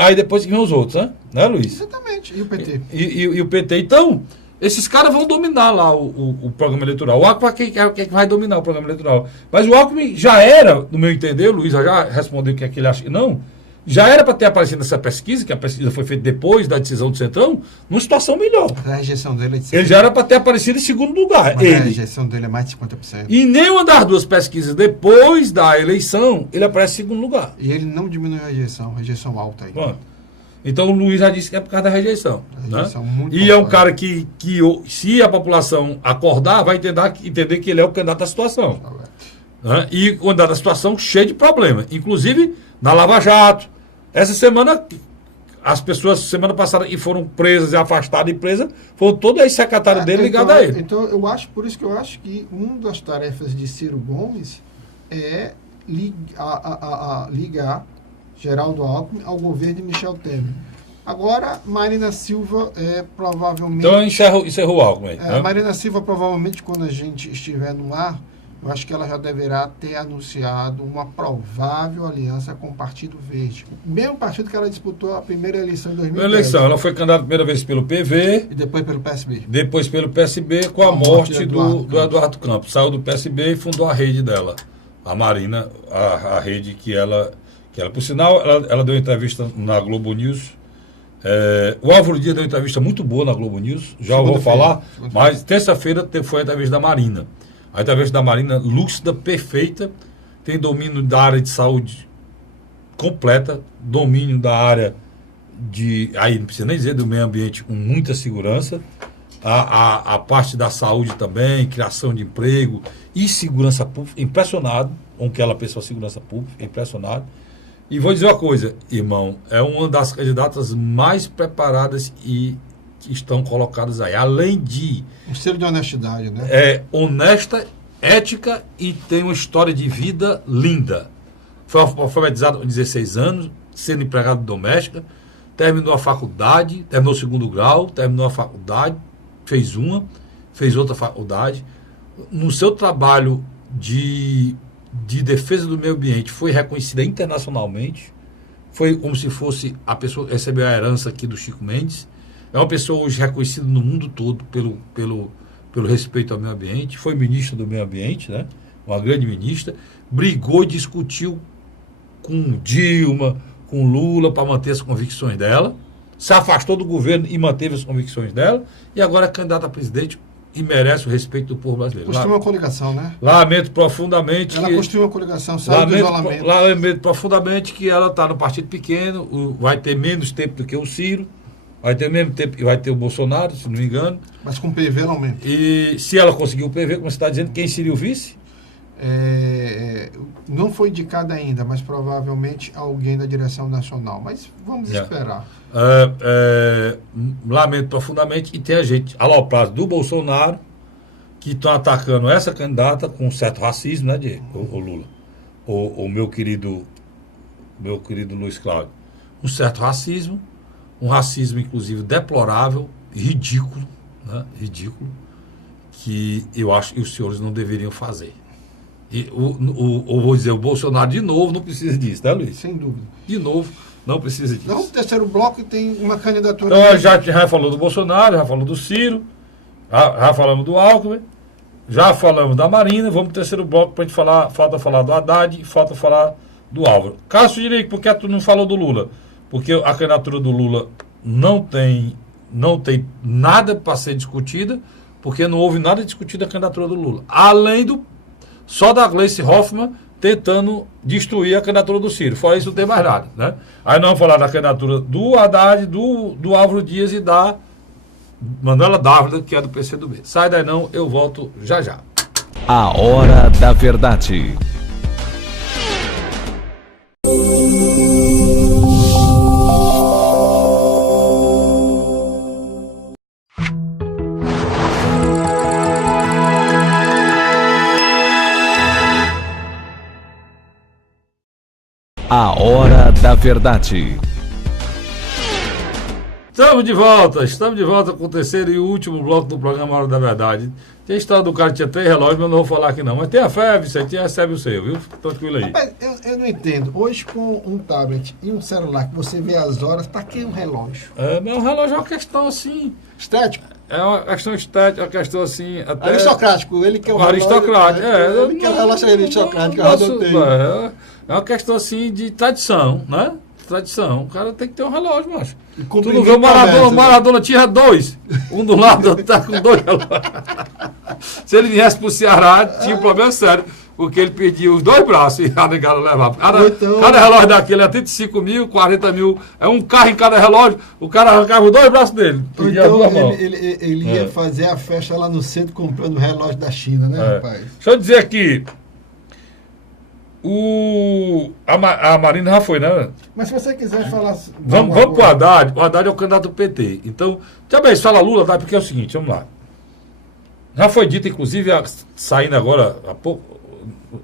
Aí depois que vem os outros, né, Luiz? Exatamente. E o PT? E o PT. Então, esses caras vão dominar lá o programa eleitoral. O Alckmin é que vai dominar o programa eleitoral. Mas o Alckmin já era, no meu entender, o Luiz já respondeu o que é que ele acha que não, já era para ter aparecido nessa pesquisa, que a pesquisa foi feita depois da decisão do Centrão, numa situação melhor. A rejeição dele é de 50%. Ele já era para ter aparecido em segundo lugar. Mas a rejeição dele é mais de 50%. E nenhuma das duas pesquisas depois da eleição, ele aparece em segundo lugar. E ele não diminuiu a rejeição alta aí. Pronto. Então o Luiz já disse que é por causa da rejeição. Rejeição, né? Muito e é um cara que se a população acordar, vai entender que ele é o candidato à situação. Né? E o candidato à situação cheio de problema. Inclusive na Lava Jato, Essa semana, as pessoas, semana passada, que foram presas e afastadas da empresa, foram todos os secretários dele ligados a ele. Então, por isso que eu acho que uma das tarefas de Ciro Gomes é ligar Geraldo Alckmin ao governo de Michel Temer. Agora, Marina Silva provavelmente... Então, encerrou o Alckmin. Né? Marina Silva, provavelmente, quando a gente estiver no ar, eu acho que ela já deverá ter anunciado uma provável aliança com o Partido Verde. O mesmo partido que ela disputou a primeira eleição em 2010. Ela foi candidata a primeira vez pelo PV. E depois pelo PSB. Depois pelo PSB, com a morte do Eduardo Campos. Saiu do PSB e fundou a rede dela. A Marina, a rede que ela... Por sinal, ela deu uma entrevista na Globo News. O Álvaro Dias deu uma entrevista muito boa na Globo News. Já vou falar. Mas terça-feira foi a entrevista da Marina. A entrevista da Marina, lúcida, perfeita, tem domínio da área de saúde completa, domínio da área aí não precisa nem dizer do meio ambiente, com muita segurança, a parte da saúde também, criação de emprego e segurança pública, impressionado com que ela pensou segurança pública, impressionado. E vou dizer uma coisa, irmão, é uma das candidatas mais preparadas e que estão colocadas aí, além de... Um selo de honestidade, né? Honesta, ética e tem uma história de vida linda. Foi alfabetizado com 16 anos, sendo empregada doméstica, terminou a faculdade, terminou o segundo grau, terminou a faculdade, fez outra faculdade. No seu trabalho de defesa do meio ambiente, foi reconhecida internacionalmente, foi como se fosse a pessoa que recebeu a herança aqui do Chico Mendes. É uma pessoa hoje reconhecida no mundo todo pelo respeito ao meio ambiente. Foi ministra do meio ambiente, né? Uma grande ministra. Brigou e discutiu com Dilma, com Lula, para manter as convicções dela. Se afastou do governo e manteve as convicções dela. E agora é candidata a presidente e merece o respeito do povo brasileiro. Construiu uma coligação, né? Lamento profundamente. Ela construiu uma coligação, saiu do isolamento. Lamento profundamente que ela está no partido pequeno, vai ter menos tempo do que o Ciro. Vai ter o mesmo tempo que vai ter o Bolsonaro, se não me engano. Mas com PV não aumenta. E se ela conseguir o PV, como você está dizendo, quem seria o vice? Não foi indicado ainda, mas provavelmente alguém da direção nacional. Mas vamos esperar. Lamento profundamente. E tem a gente aloprado do Bolsonaro que estão atacando essa candidata com um certo racismo, né, Diego? O Lula. O meu querido Luiz Cláudio. Um certo racismo. Um racismo, inclusive, deplorável, ridículo, né? Ridículo, que eu acho que os senhores não deveriam fazer. E vou dizer, o Bolsonaro, de novo, não precisa disso, né, Luiz? Sem dúvida. De novo, não precisa disso. Não, o terceiro bloco tem uma candidatura... Então, já falou do Bolsonaro, já falou do Ciro, já falamos do Alckmin, já falamos da Marina, vamos pro terceiro bloco para a gente falar, falta falar do Haddad e falta falar do Álvaro. Cássio Direito, por que tu não falou do Lula? Porque a candidatura do Lula não tem nada para ser discutida, porque não houve nada discutido a candidatura do Lula. Além só da Gleice Hoffmann tentando destruir a candidatura do Ciro. Fora isso, não tem mais nada. Né? Aí nós vamos falar da candidatura do Haddad, do Álvaro Dias e da Manuela Dávila, que é do PCdoB. Sai daí não, eu volto já já. A Hora da Verdade. A Hora da Verdade. Estamos de volta com o terceiro e último bloco do programa Hora da Verdade. Tem a história do cara que tinha 3 relógios, mas eu não vou falar aqui não. Mas tem a fé, Vicente, recebe o seu, viu? Tranquilo aí. Rapaz, eu não entendo. Hoje com um tablet e um celular que você vê as horas, pra que um relógio? Mas o relógio é uma questão assim... Estético? É uma questão estética, uma questão assim... Até aristocrático, ele que é o relógio... Aristocrático, ele que é o relógio aristocrático. É uma questão assim de tradição, né? Tradição. O cara tem que ter um relógio, macho. Tu não vê o Maradona tinha 2. Um do lado, outro tá com 2 relógios. Se ele viesse pro Ceará, tinha um problema sério. Porque ele pedia os 2 braços e a negada levava. Cada relógio daquele é 35 mil, 40 mil. É um carro em cada relógio. O cara arrancava os 2 braços dele. Então ele ia fazer a festa lá no centro comprando o relógio da China, né, rapaz? Deixa eu dizer aqui. A Marina já foi, né? Mas se você quiser falar... Vamos pro Haddad. O Haddad é o candidato do PT. Então, também fala Lula, tá? Porque é o seguinte, vamos lá. Já foi dito, inclusive, saindo agora, há pouco,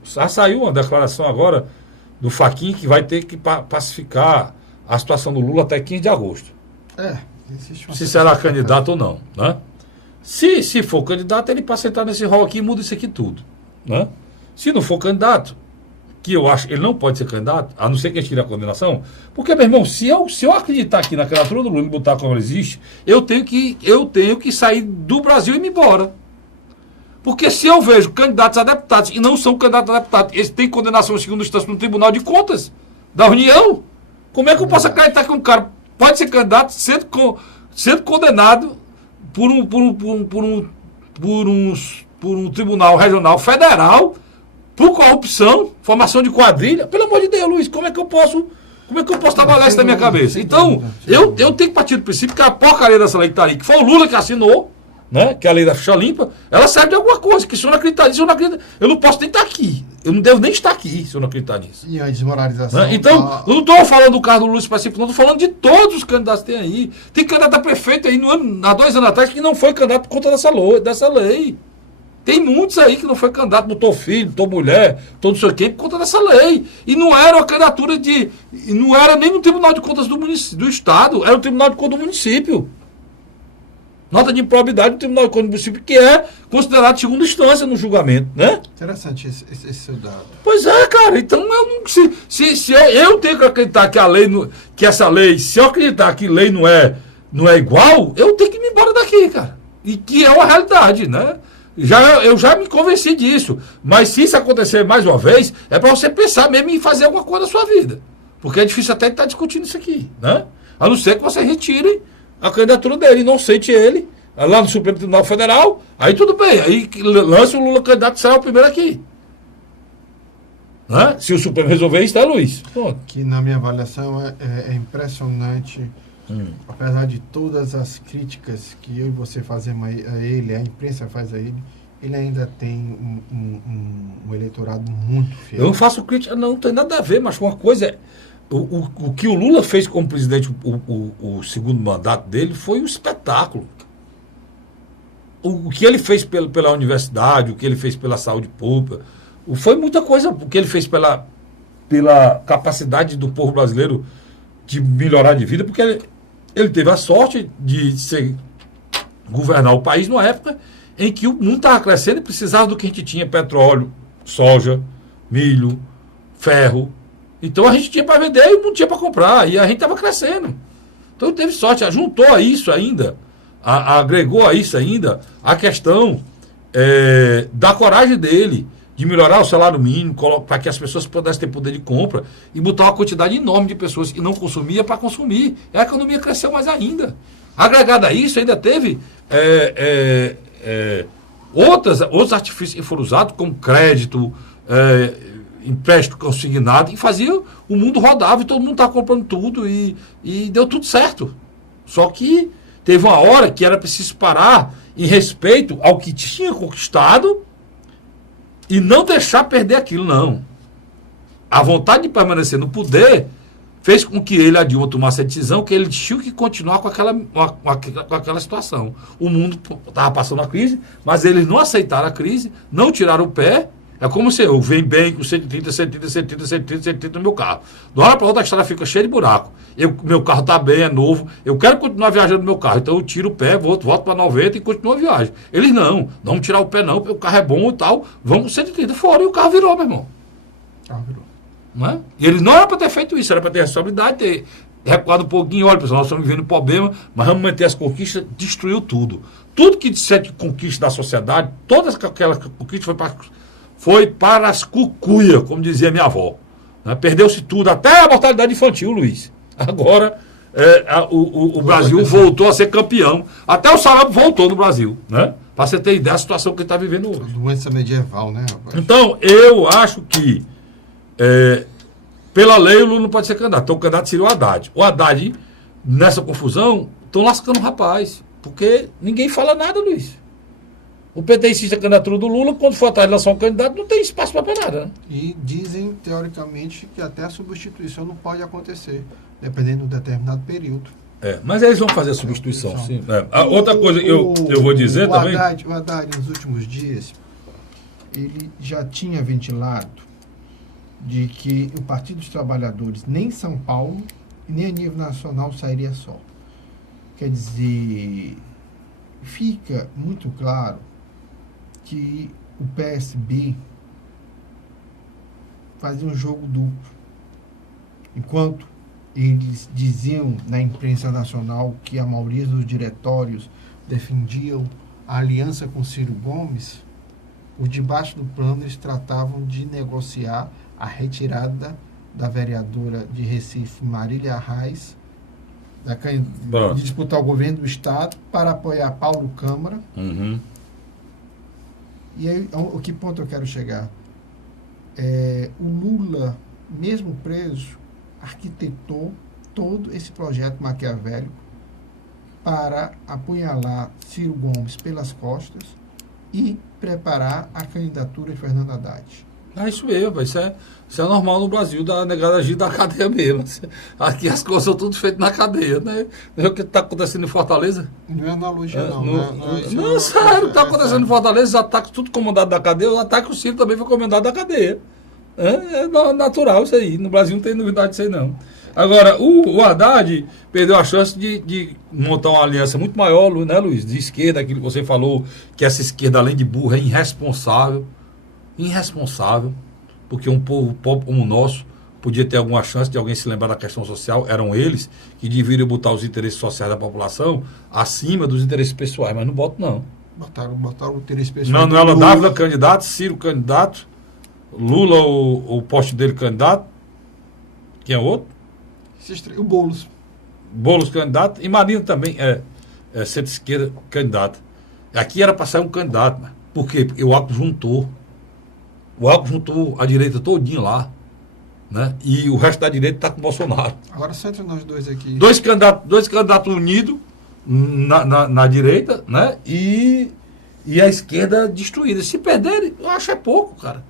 já saiu uma declaração agora do Fachin que vai ter que pacificar a situação do Lula até 15 de agosto. Se será candidato ou não, né? Se for candidato, ele passa a entrar nesse rol aqui e muda isso aqui tudo, né? Se não for candidato, que eu acho que ele não pode ser candidato, a não ser que ele tire a condenação, porque, meu irmão, se eu acreditar aqui na candidatura do Lula e botar como ela existe, eu tenho que sair do Brasil e ir embora. Porque se eu vejo candidatos a deputados e não são candidatos a deputados, eles têm condenação em segunda instância no Tribunal de Contas da União, como é que eu posso acreditar que um cara pode ser candidato sendo condenado por um tribunal regional federal por corrupção, formação de quadrilha? Pelo amor de Deus, Luiz, como é que eu posso trabalhar isso na minha cabeça? Então, eu tenho que partir do princípio que a porcaria dessa lei que está aí, que foi o Lula que assinou, né, que é a lei da ficha limpa, ela serve de alguma coisa, que se eu não acreditar nisso, eu não posso nem estar aqui. Eu não devo nem estar aqui se eu não acreditar nisso. E a desmoralização... Né? Então, eu não estou falando do caso do Lula específico, não, estou falando de todos os candidatos que tem aí. Tem candidato a prefeito aí, há 2 anos atrás, que não foi candidato por conta dessa lei. Tem muitos aí que não foi candidato, botou filho, botou mulher, botou não sei o quê, por conta dessa lei. E não era uma candidatura não era nem no Tribunal de Contas do Estado, era o Tribunal de Contas do município. Nota de improbidade do Tribunal de Contas do município, que é considerado de segunda instância no julgamento, né? Interessante esse seu dado. Pois é, cara. Então, se eu tenho que acreditar que essa lei, se eu acreditar que lei não é igual, eu tenho que ir embora daqui, cara. E que é uma realidade, né? Eu já me convenci disso. Mas se isso acontecer mais uma vez, é para você pensar mesmo em fazer alguma coisa na sua vida. Porque é difícil até estar discutindo isso aqui, né? A não ser que você retire a candidatura dele, inocente ele, lá no Supremo Tribunal Federal, aí tudo bem, aí lança o Lula candidato e sai o primeiro aqui. Né? Se o Supremo resolver isso, tá, Luiz? Pronto. Que na minha avaliação é impressionante, apesar de todas as críticas que eu e você fazemos a ele, a imprensa faz a ele ainda tem um eleitorado muito fiel. Eu não faço crítica, não tem nada a ver, mas uma coisa é... O que o Lula fez como presidente, o segundo mandato dele, foi um espetáculo. O que ele fez pela universidade, o que ele fez pela saúde pública, foi muita coisa. O que ele fez pela capacidade do povo brasileiro de melhorar de vida, porque ele teve a sorte de governar o país numa época em que o mundo estava crescendo e precisava do que a gente tinha: petróleo, soja, milho, ferro. Então a gente tinha para vender e não tinha para comprar. E a gente estava crescendo. Então ele teve sorte. Juntou a isso ainda, agregou a isso ainda a questão da coragem dele de melhorar o salário mínimo para que as pessoas pudessem ter poder de compra e botar uma quantidade enorme de pessoas que não consumia para consumir. E a economia cresceu mais ainda. Agregado a isso, ainda teve outros artifícios que foram usados, como crédito, empréstimo consignado, e fazia o mundo rodava e todo mundo estava comprando tudo e deu tudo certo. Só que teve uma hora que era preciso parar em respeito ao que tinha conquistado e não deixar perder aquilo, não. A vontade de permanecer no poder fez com que ele, a Dilma, tomasse a decisão que ele tinha que continuar com aquela situação. O mundo estava passando a crise, mas eles não aceitaram a crise, não tiraram o pé. É como se eu venho bem com 130 no meu carro. De uma hora para outra a estrada fica cheia de buraco. Meu carro está bem, é novo. Eu quero continuar viajando no meu carro. Então eu tiro o pé, volto para 90 e continuo a viagem. Eles não vamos tirar o pé não, porque o carro é bom e tal. Vamos com 130 fora e o carro virou, meu irmão. Virou. Não é? E eles não era para ter feito isso, era para ter responsabilidade, ter recuado um pouquinho. Olha, pessoal, nós estamos vivendo problema, mas vamos manter as conquistas. Destruiu tudo. Tudo que disser de conquista da sociedade, todas aquelas conquistas foi para as cucuia, como dizia minha avó. Né? Perdeu-se tudo, até a mortalidade infantil, Luiz. Agora, o Brasil voltou a ser campeão. Até o salário voltou no Brasil. Né? Para você ter ideia da situação que ele está vivendo hoje. Doença medieval, né, rapaz? Então, eu acho que, pela lei, o Lula não pode ser candidato. Então, o candidato seria o Haddad. O Haddad, nessa confusão, estão lascando o rapaz. Porque ninguém fala nada, Luiz. O PT insiste na candidatura do Lula, quando for atrás de lançar um candidato, não tem espaço para nada. Né? E dizem, teoricamente, que até a substituição não pode acontecer, dependendo de um determinado período. Mas eles vão fazer a substituição, sim. Outra coisa eu vou dizer também... O Haddad, nos últimos dias, ele já tinha ventilado de que o Partido dos Trabalhadores, nem em São Paulo, nem a nível nacional, sairia só. Quer dizer, fica muito claro que o PSB fazia um jogo duplo. Enquanto eles diziam na imprensa nacional que a maioria dos diretórios defendiam a aliança com Ciro Gomes, por debaixo do plano eles tratavam de negociar a retirada da vereadora de Recife, Marília Reis, de disputar o governo do Estado para apoiar Paulo Câmara. Uhum. E aí, o que ponto eu quero chegar? O Lula, mesmo preso, arquitetou todo esse projeto maquiavélico para apunhalar Ciro Gomes pelas costas e preparar a candidatura de Fernando Haddad. Isso mesmo, isso é normal no Brasil, da negada agir da cadeia mesmo. Aqui as coisas são tudo feitas na cadeia, né? Não é o que está acontecendo em Fortaleza? Não é analogia, não. Não, sério, está acontecendo em Fortaleza, os ataques tudo comandado da cadeia, o ataque ao Ciro também foi comandado da cadeia. É natural isso aí, no Brasil não tem novidade disso aí não. Agora, o Haddad perdeu a chance de montar uma aliança muito maior, né, Luiz? De esquerda, aquilo que você falou, que essa esquerda, além de burra, é irresponsável, porque um povo como o nosso podia ter alguma chance de alguém se lembrar da questão social, eram eles que deveriam botar os interesses sociais da população acima dos interesses pessoais, mas não botam não. Botaram o interesse pessoal. Manuela Dávila, candidato, Ciro, candidato, Lula, o poste dele, candidato, quem é o outro? O Boulos. Boulos, candidato, e Marina também é centro-esquerda, candidato. Aqui era para sair um candidato, né? Por quê? Porque o Alckmin juntou a direita todinha lá, né? E o resto da direita está com o Bolsonaro. Agora só entre nós dois aqui. Dois candidatos unidos na direita, né? E a esquerda destruída. Se perderem, eu acho pouco, cara.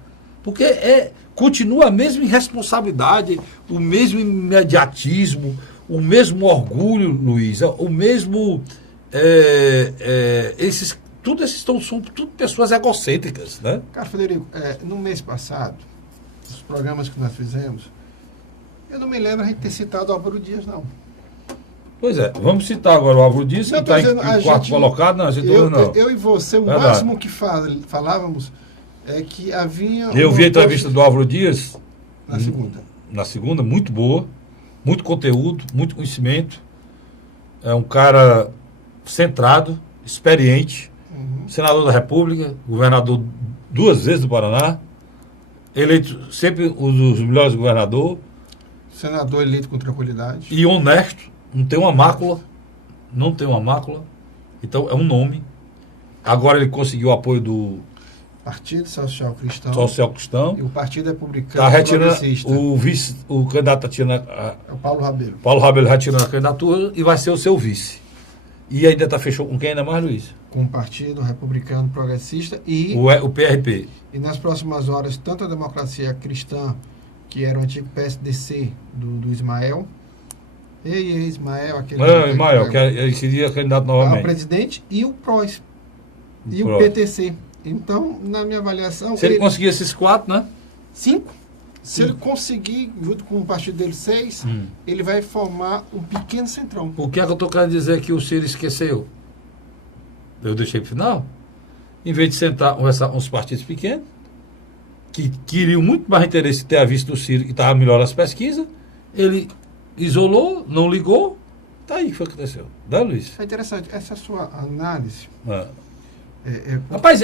Porque continua a mesma irresponsabilidade, o mesmo imediatismo, o mesmo orgulho, Luiz, o mesmo... são tudo pessoas egocêntricas, né? Cara, Frederico, no mês passado, os programas que nós fizemos, eu não me lembro a gente ter citado o Álvaro Dias, não. Pois é, vamos citar agora o Álvaro Dias, que está em quarto colocado. Não, eu e você, o máximo que falávamos é que havia... Eu vi a entrevista do Álvaro Dias na segunda, muito boa, muito conteúdo, muito conhecimento. É um cara centrado, experiente, senador da República, governador 2 vezes do Paraná, eleito sempre um dos melhores governadores. Senador eleito com tranquilidade. E honesto, não tem uma mácula. Então é um nome. Agora ele conseguiu o apoio do Partido Social Cristão. E o Partido Republicano. Está retirando o candidato está tirando é o Paulo Rabelo. Paulo Rabelo retirando a candidatura e vai ser o seu vice. E ainda está fechou com quem ainda mais, Luiz? Com o Partido Republicano Progressista e... O PRP. E nas próximas horas, tanto a Democracia Cristã, que era o antigo PSDC do Ismael... Ismael, aquele... Ismael, que ele seria candidato novamente. Ao presidente e o PROS. E o PTC. Então, na minha avaliação... Se ele conseguir esses 4, né? 5. Se ele conseguir, junto com o partido dele, 6, ele vai formar um pequeno centrão. O que é que eu estou querendo dizer que o Ciro esqueceu? Eu deixei para o final. Em vez de sentar uns partidos pequenos, que queriam muito mais interesse em ter a vista do Ciro, que estava melhor as pesquisas, ele isolou, não ligou, tá aí, foi o que aconteceu. Dá, Luiz? É interessante, essa sua análise... Rapaz,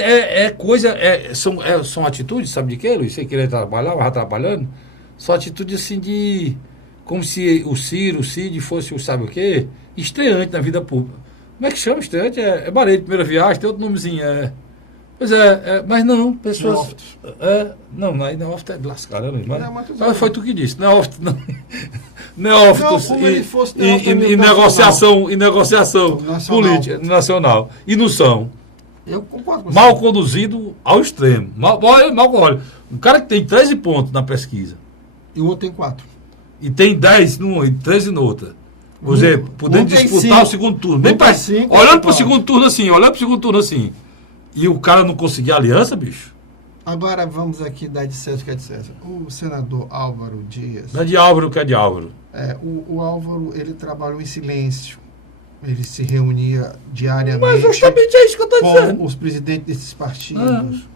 são atitudes, sabe de quê, Luiz? Você querer trabalhar, vai trabalhando, são atitudes assim de... Como se o Cid fosse o sabe o quê? Estreante na vida pública. Como é que chama estreante? É Barreiro de primeira viagem, tem outro nomezinho. Pois mas não, pessoas... Neófito é de lascar, né, Luiz? Mas foi tu que disse, Neófito não. Neófitos e negociação política nacional. E não são. Eu concordo com você. Mal conduzido ao extremo. Olha, um cara que tem 13 pontos na pesquisa. E o outro tem 4. E tem 10 numa e 13 na outra. Por exemplo, podendo disputar o segundo turno. Bem olhando para o segundo turno assim, E o cara não conseguir aliança, bicho? Agora vamos aqui dar de César o que é de César. O senador Álvaro Dias... Não é de Álvaro, que é de Álvaro. O Álvaro, ele trabalhou em silêncio. Ele se reunia diariamente. Mas justamente é isso que eu estou dizendo. Com os presidentes desses partidos.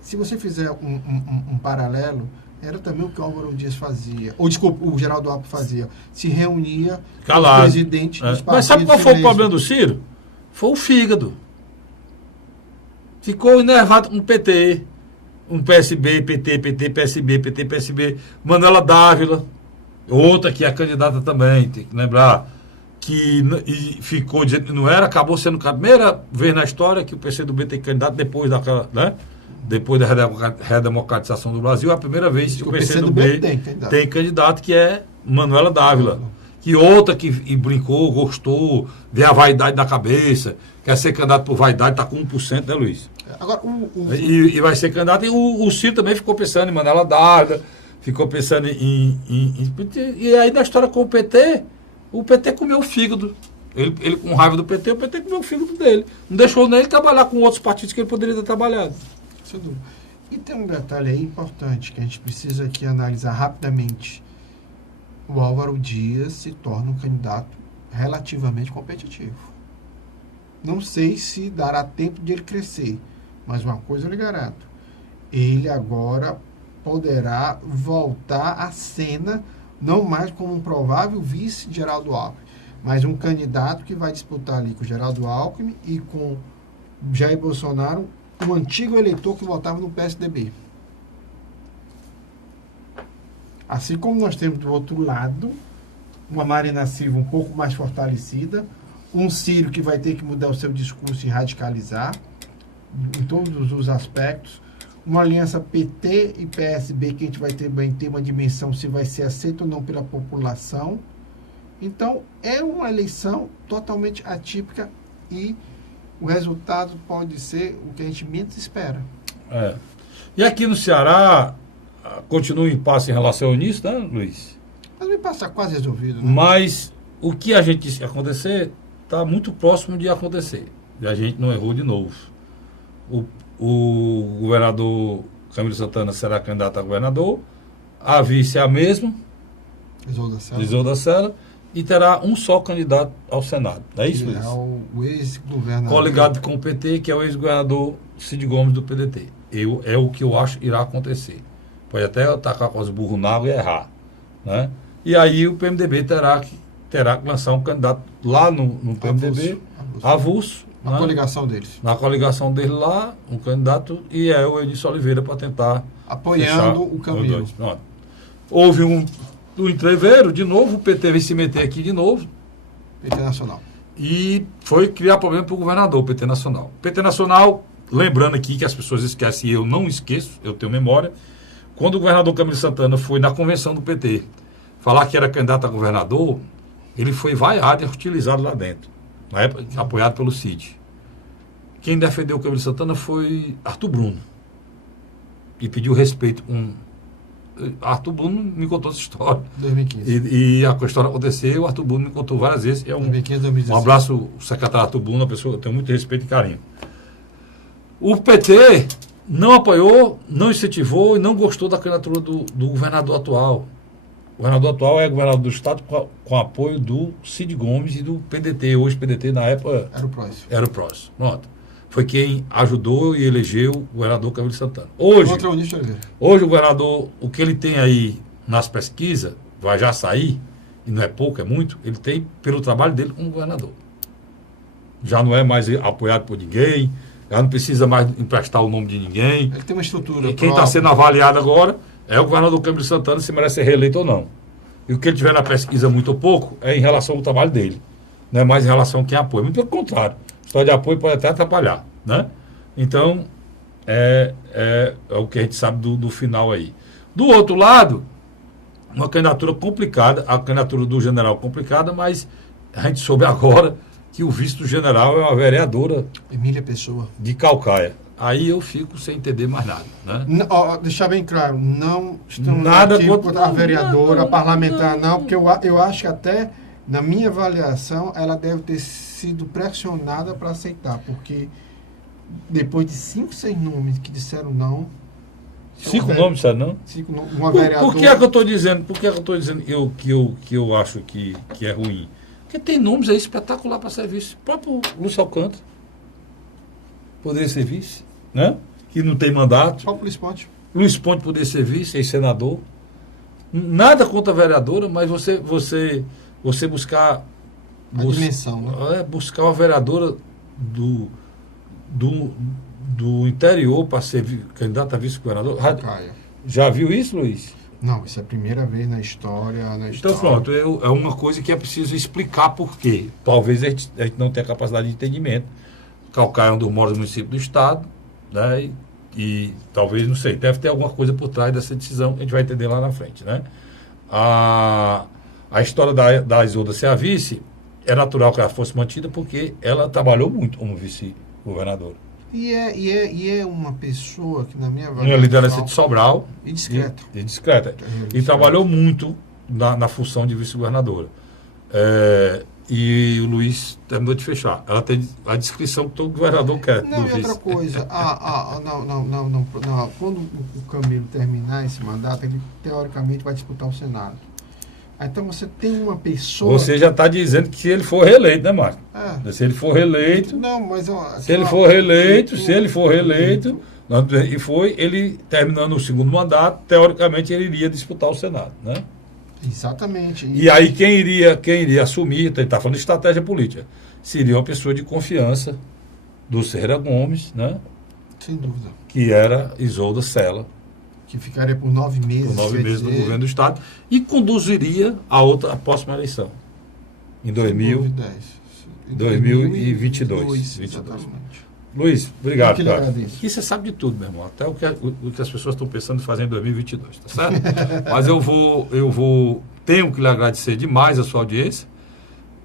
Se você fizer um paralelo, era também o que o Álvaro Dias fazia. Ou, desculpa, o Geraldo Alckmin fazia. Se reunia com os presidentes dos partidos. Mas sabe qual foi o problema do Ciro? Foi o fígado. Ficou enervado com o PT. Um PSB, PT, PSB, PT, PSB. Manuela Dávila, outra que é candidata também, tem que lembrar. Que ficou dizendo que não era, acabou sendo a primeira vez na história que o PCdoB tem candidato depois daquela, né? Depois da redemocratização do Brasil, é a primeira vez que o PCdoB tem candidato, que é Manuela Dávila. Que outra que brincou, gostou, vê a vaidade da cabeça, quer ser candidato por vaidade, está com 1%, né, Luiz? Agora, e vai ser candidato. E o Ciro também ficou pensando em Manuela Dávila, ficou pensando e aí na história com o PT comeu o fígado. Ele com raiva do PT, o PT comeu o fígado dele. Não deixou nem ele trabalhar com outros partidos que ele poderia ter trabalhado. E tem um detalhe aí importante que a gente precisa aqui analisar rapidamente. O Álvaro Dias se torna um candidato relativamente competitivo. Não sei se dará tempo de ele crescer, mas uma coisa eu lhe garanto. Ele agora poderá voltar à cena, não mais como um provável vice de Geraldo Alckmin, mas um candidato que vai disputar ali com o Geraldo Alckmin e com Jair Bolsonaro, um antigo eleitor que votava no PSDB. Assim como nós temos do outro lado uma Marina Silva um pouco mais fortalecida, um Ciro que vai ter que mudar o seu discurso e radicalizar em todos os aspectos, uma aliança PT e PSB que a gente vai ter uma dimensão se vai ser aceito ou não pela população. Então, é uma eleição totalmente atípica e o resultado pode ser o que a gente menos espera. E aqui no Ceará, continua em impasse em relação ao início, né, Luiz? Mas o impasse está quase resolvido, né? Mas o que a gente disse que ia acontecer está muito próximo de acontecer. E a gente não errou de novo. O governador Camilo Santana será candidato a governador, a vice é a mesma, Isolda Sela, e terá um só candidato ao Senado. É isso, Luiz? É o ex-governador. Coligado com o PT, que é o ex-governador Cid Gomes do PDT. É o que eu acho irá acontecer. Pode até atacar com os burros na água e errar. Né? E aí o PMDB terá que lançar um candidato lá no PMDB, avulso. Na coligação deles. Na coligação dele lá, um candidato, e é o Eunício Oliveira para tentar apoiando o Camilo. Houve um entreveiro, de novo, o PT veio se meter aqui de novo. PT Nacional. E foi criar problema para o governador, o PT Nacional. PT Nacional, lembrando aqui que as pessoas esquecem, e eu não esqueço, eu tenho memória, quando o governador Camilo Santana foi na convenção do PT falar que era candidato a governador, ele foi vaiado e hostilizado lá dentro. Na época, apoiado pelo Cid. Quem defendeu o Camilo Santana foi Arthur Bruno. E pediu respeito. Arthur Bruno me contou essa história. 2015. E a história aconteceu, o Arthur Bruno me contou várias vezes. 2015, 2016. Um abraço, o secretário Arthur Bruno, uma pessoa que eu tenho muito respeito e carinho. O PT não apoiou, não incentivou e não gostou da candidatura do governador atual. O governador atual é governador do estado com apoio do Cid Gomes e do PDT. Hoje PDT, na época, era o PROS. Pronto. Foi quem ajudou e elegeu o governador Camilo Santana. Hoje o governador, o que ele tem aí nas pesquisas, vai já sair, e não é pouco, é muito, ele tem pelo trabalho dele como governador. Já não é mais apoiado por ninguém, já não precisa mais emprestar o nome de ninguém. Ele tem uma estrutura. E quem está sendo avaliado agora é o governador Camilo Santana, se merece ser reeleito ou não. E o que ele tiver na pesquisa muito ou pouco é em relação ao trabalho dele. Não é mais em relação a quem apoia. Muito pelo contrário. História de apoio pode até atrapalhar. Né? Então, é o que a gente sabe do final aí. Do outro lado, uma candidatura complicada, a candidatura do general complicada, mas a gente soube agora que o vice do general é uma vereadora Emília Pessoa de Caucaia. Aí eu fico sem entender mais nada, né? Deixar bem claro, não estamos nada aqui contra a vereadora, parlamentar, não, porque eu acho que até, na minha avaliação, ela deve ter sido pressionada para aceitar, porque depois de 5, 6 nomes que disseram não... 5 nomes, sabe não? 5 nomes, uma vereadora... Por que é que eu estou dizendo? Por que é que eu estou dizendo que eu acho que é ruim? Porque tem nomes aí espetacular para ser vice. O próprio Lúcio Alcântara poderia ser vice, né? Que não tem mandato. O próprio Luiz Ponte. Luiz Ponte poderia ser vice, ex-senador. Nada contra a vereadora, mas você buscar... A dimensão, né? Buscar uma vereadora do interior para ser candidato a vice-governador. Já viu isso, Luiz? Não, isso é a primeira vez na história. Então, pronto, é uma coisa que é preciso explicar por quê. Talvez a gente não tenha capacidade de entendimento. Caucaia é um dos maiores municípios do estado, né? E talvez, não sei, deve ter alguma coisa por trás dessa decisão que a gente vai entender lá na frente, né? A história da Isolda ser a vice, é natural que ela fosse mantida porque ela trabalhou muito como vice-governadora. E é uma pessoa que, na minha avaliação, uma liderança de Sobral e discreta. E discreta. E trabalhou muito na função de vice-governadora. E o Luiz terminou de fechar. Ela tem a descrição que todo governador quer. Não, e outra coisa, quando o Camilo terminar esse mandato, ele teoricamente vai disputar o Senado. Então você tem uma pessoa... Você já está dizendo que se ele for reeleito, né, Márcio? Se ele for reeleito... Não, mas... Se ele for reeleito, ele terminando o segundo mandato, teoricamente ele iria disputar o Senado, né? Exatamente. E aí quem iria assumir, ele está falando de estratégia política, seria uma pessoa de confiança do Ferreira Gomes, né? Sem dúvida. Que era Isolda Sela. Que ficaria por 9 meses. Por 9 meses no governo do Estado e conduziria a próxima eleição. Em 2022. Exatamente. Luiz, obrigado, cara. Agradeço. E você sabe de tudo, meu irmão. Até o que as pessoas estão pensando em fazer em 2022, tá certo? Mas tenho que lhe agradecer demais a sua audiência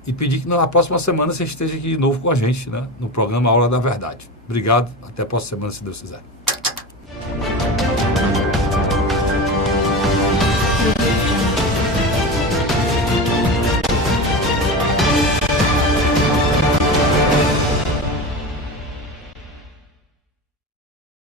e pedir que na próxima semana você esteja aqui de novo com a gente, né? No programa A Hora da Verdade. Obrigado. Até a próxima semana, se Deus quiser.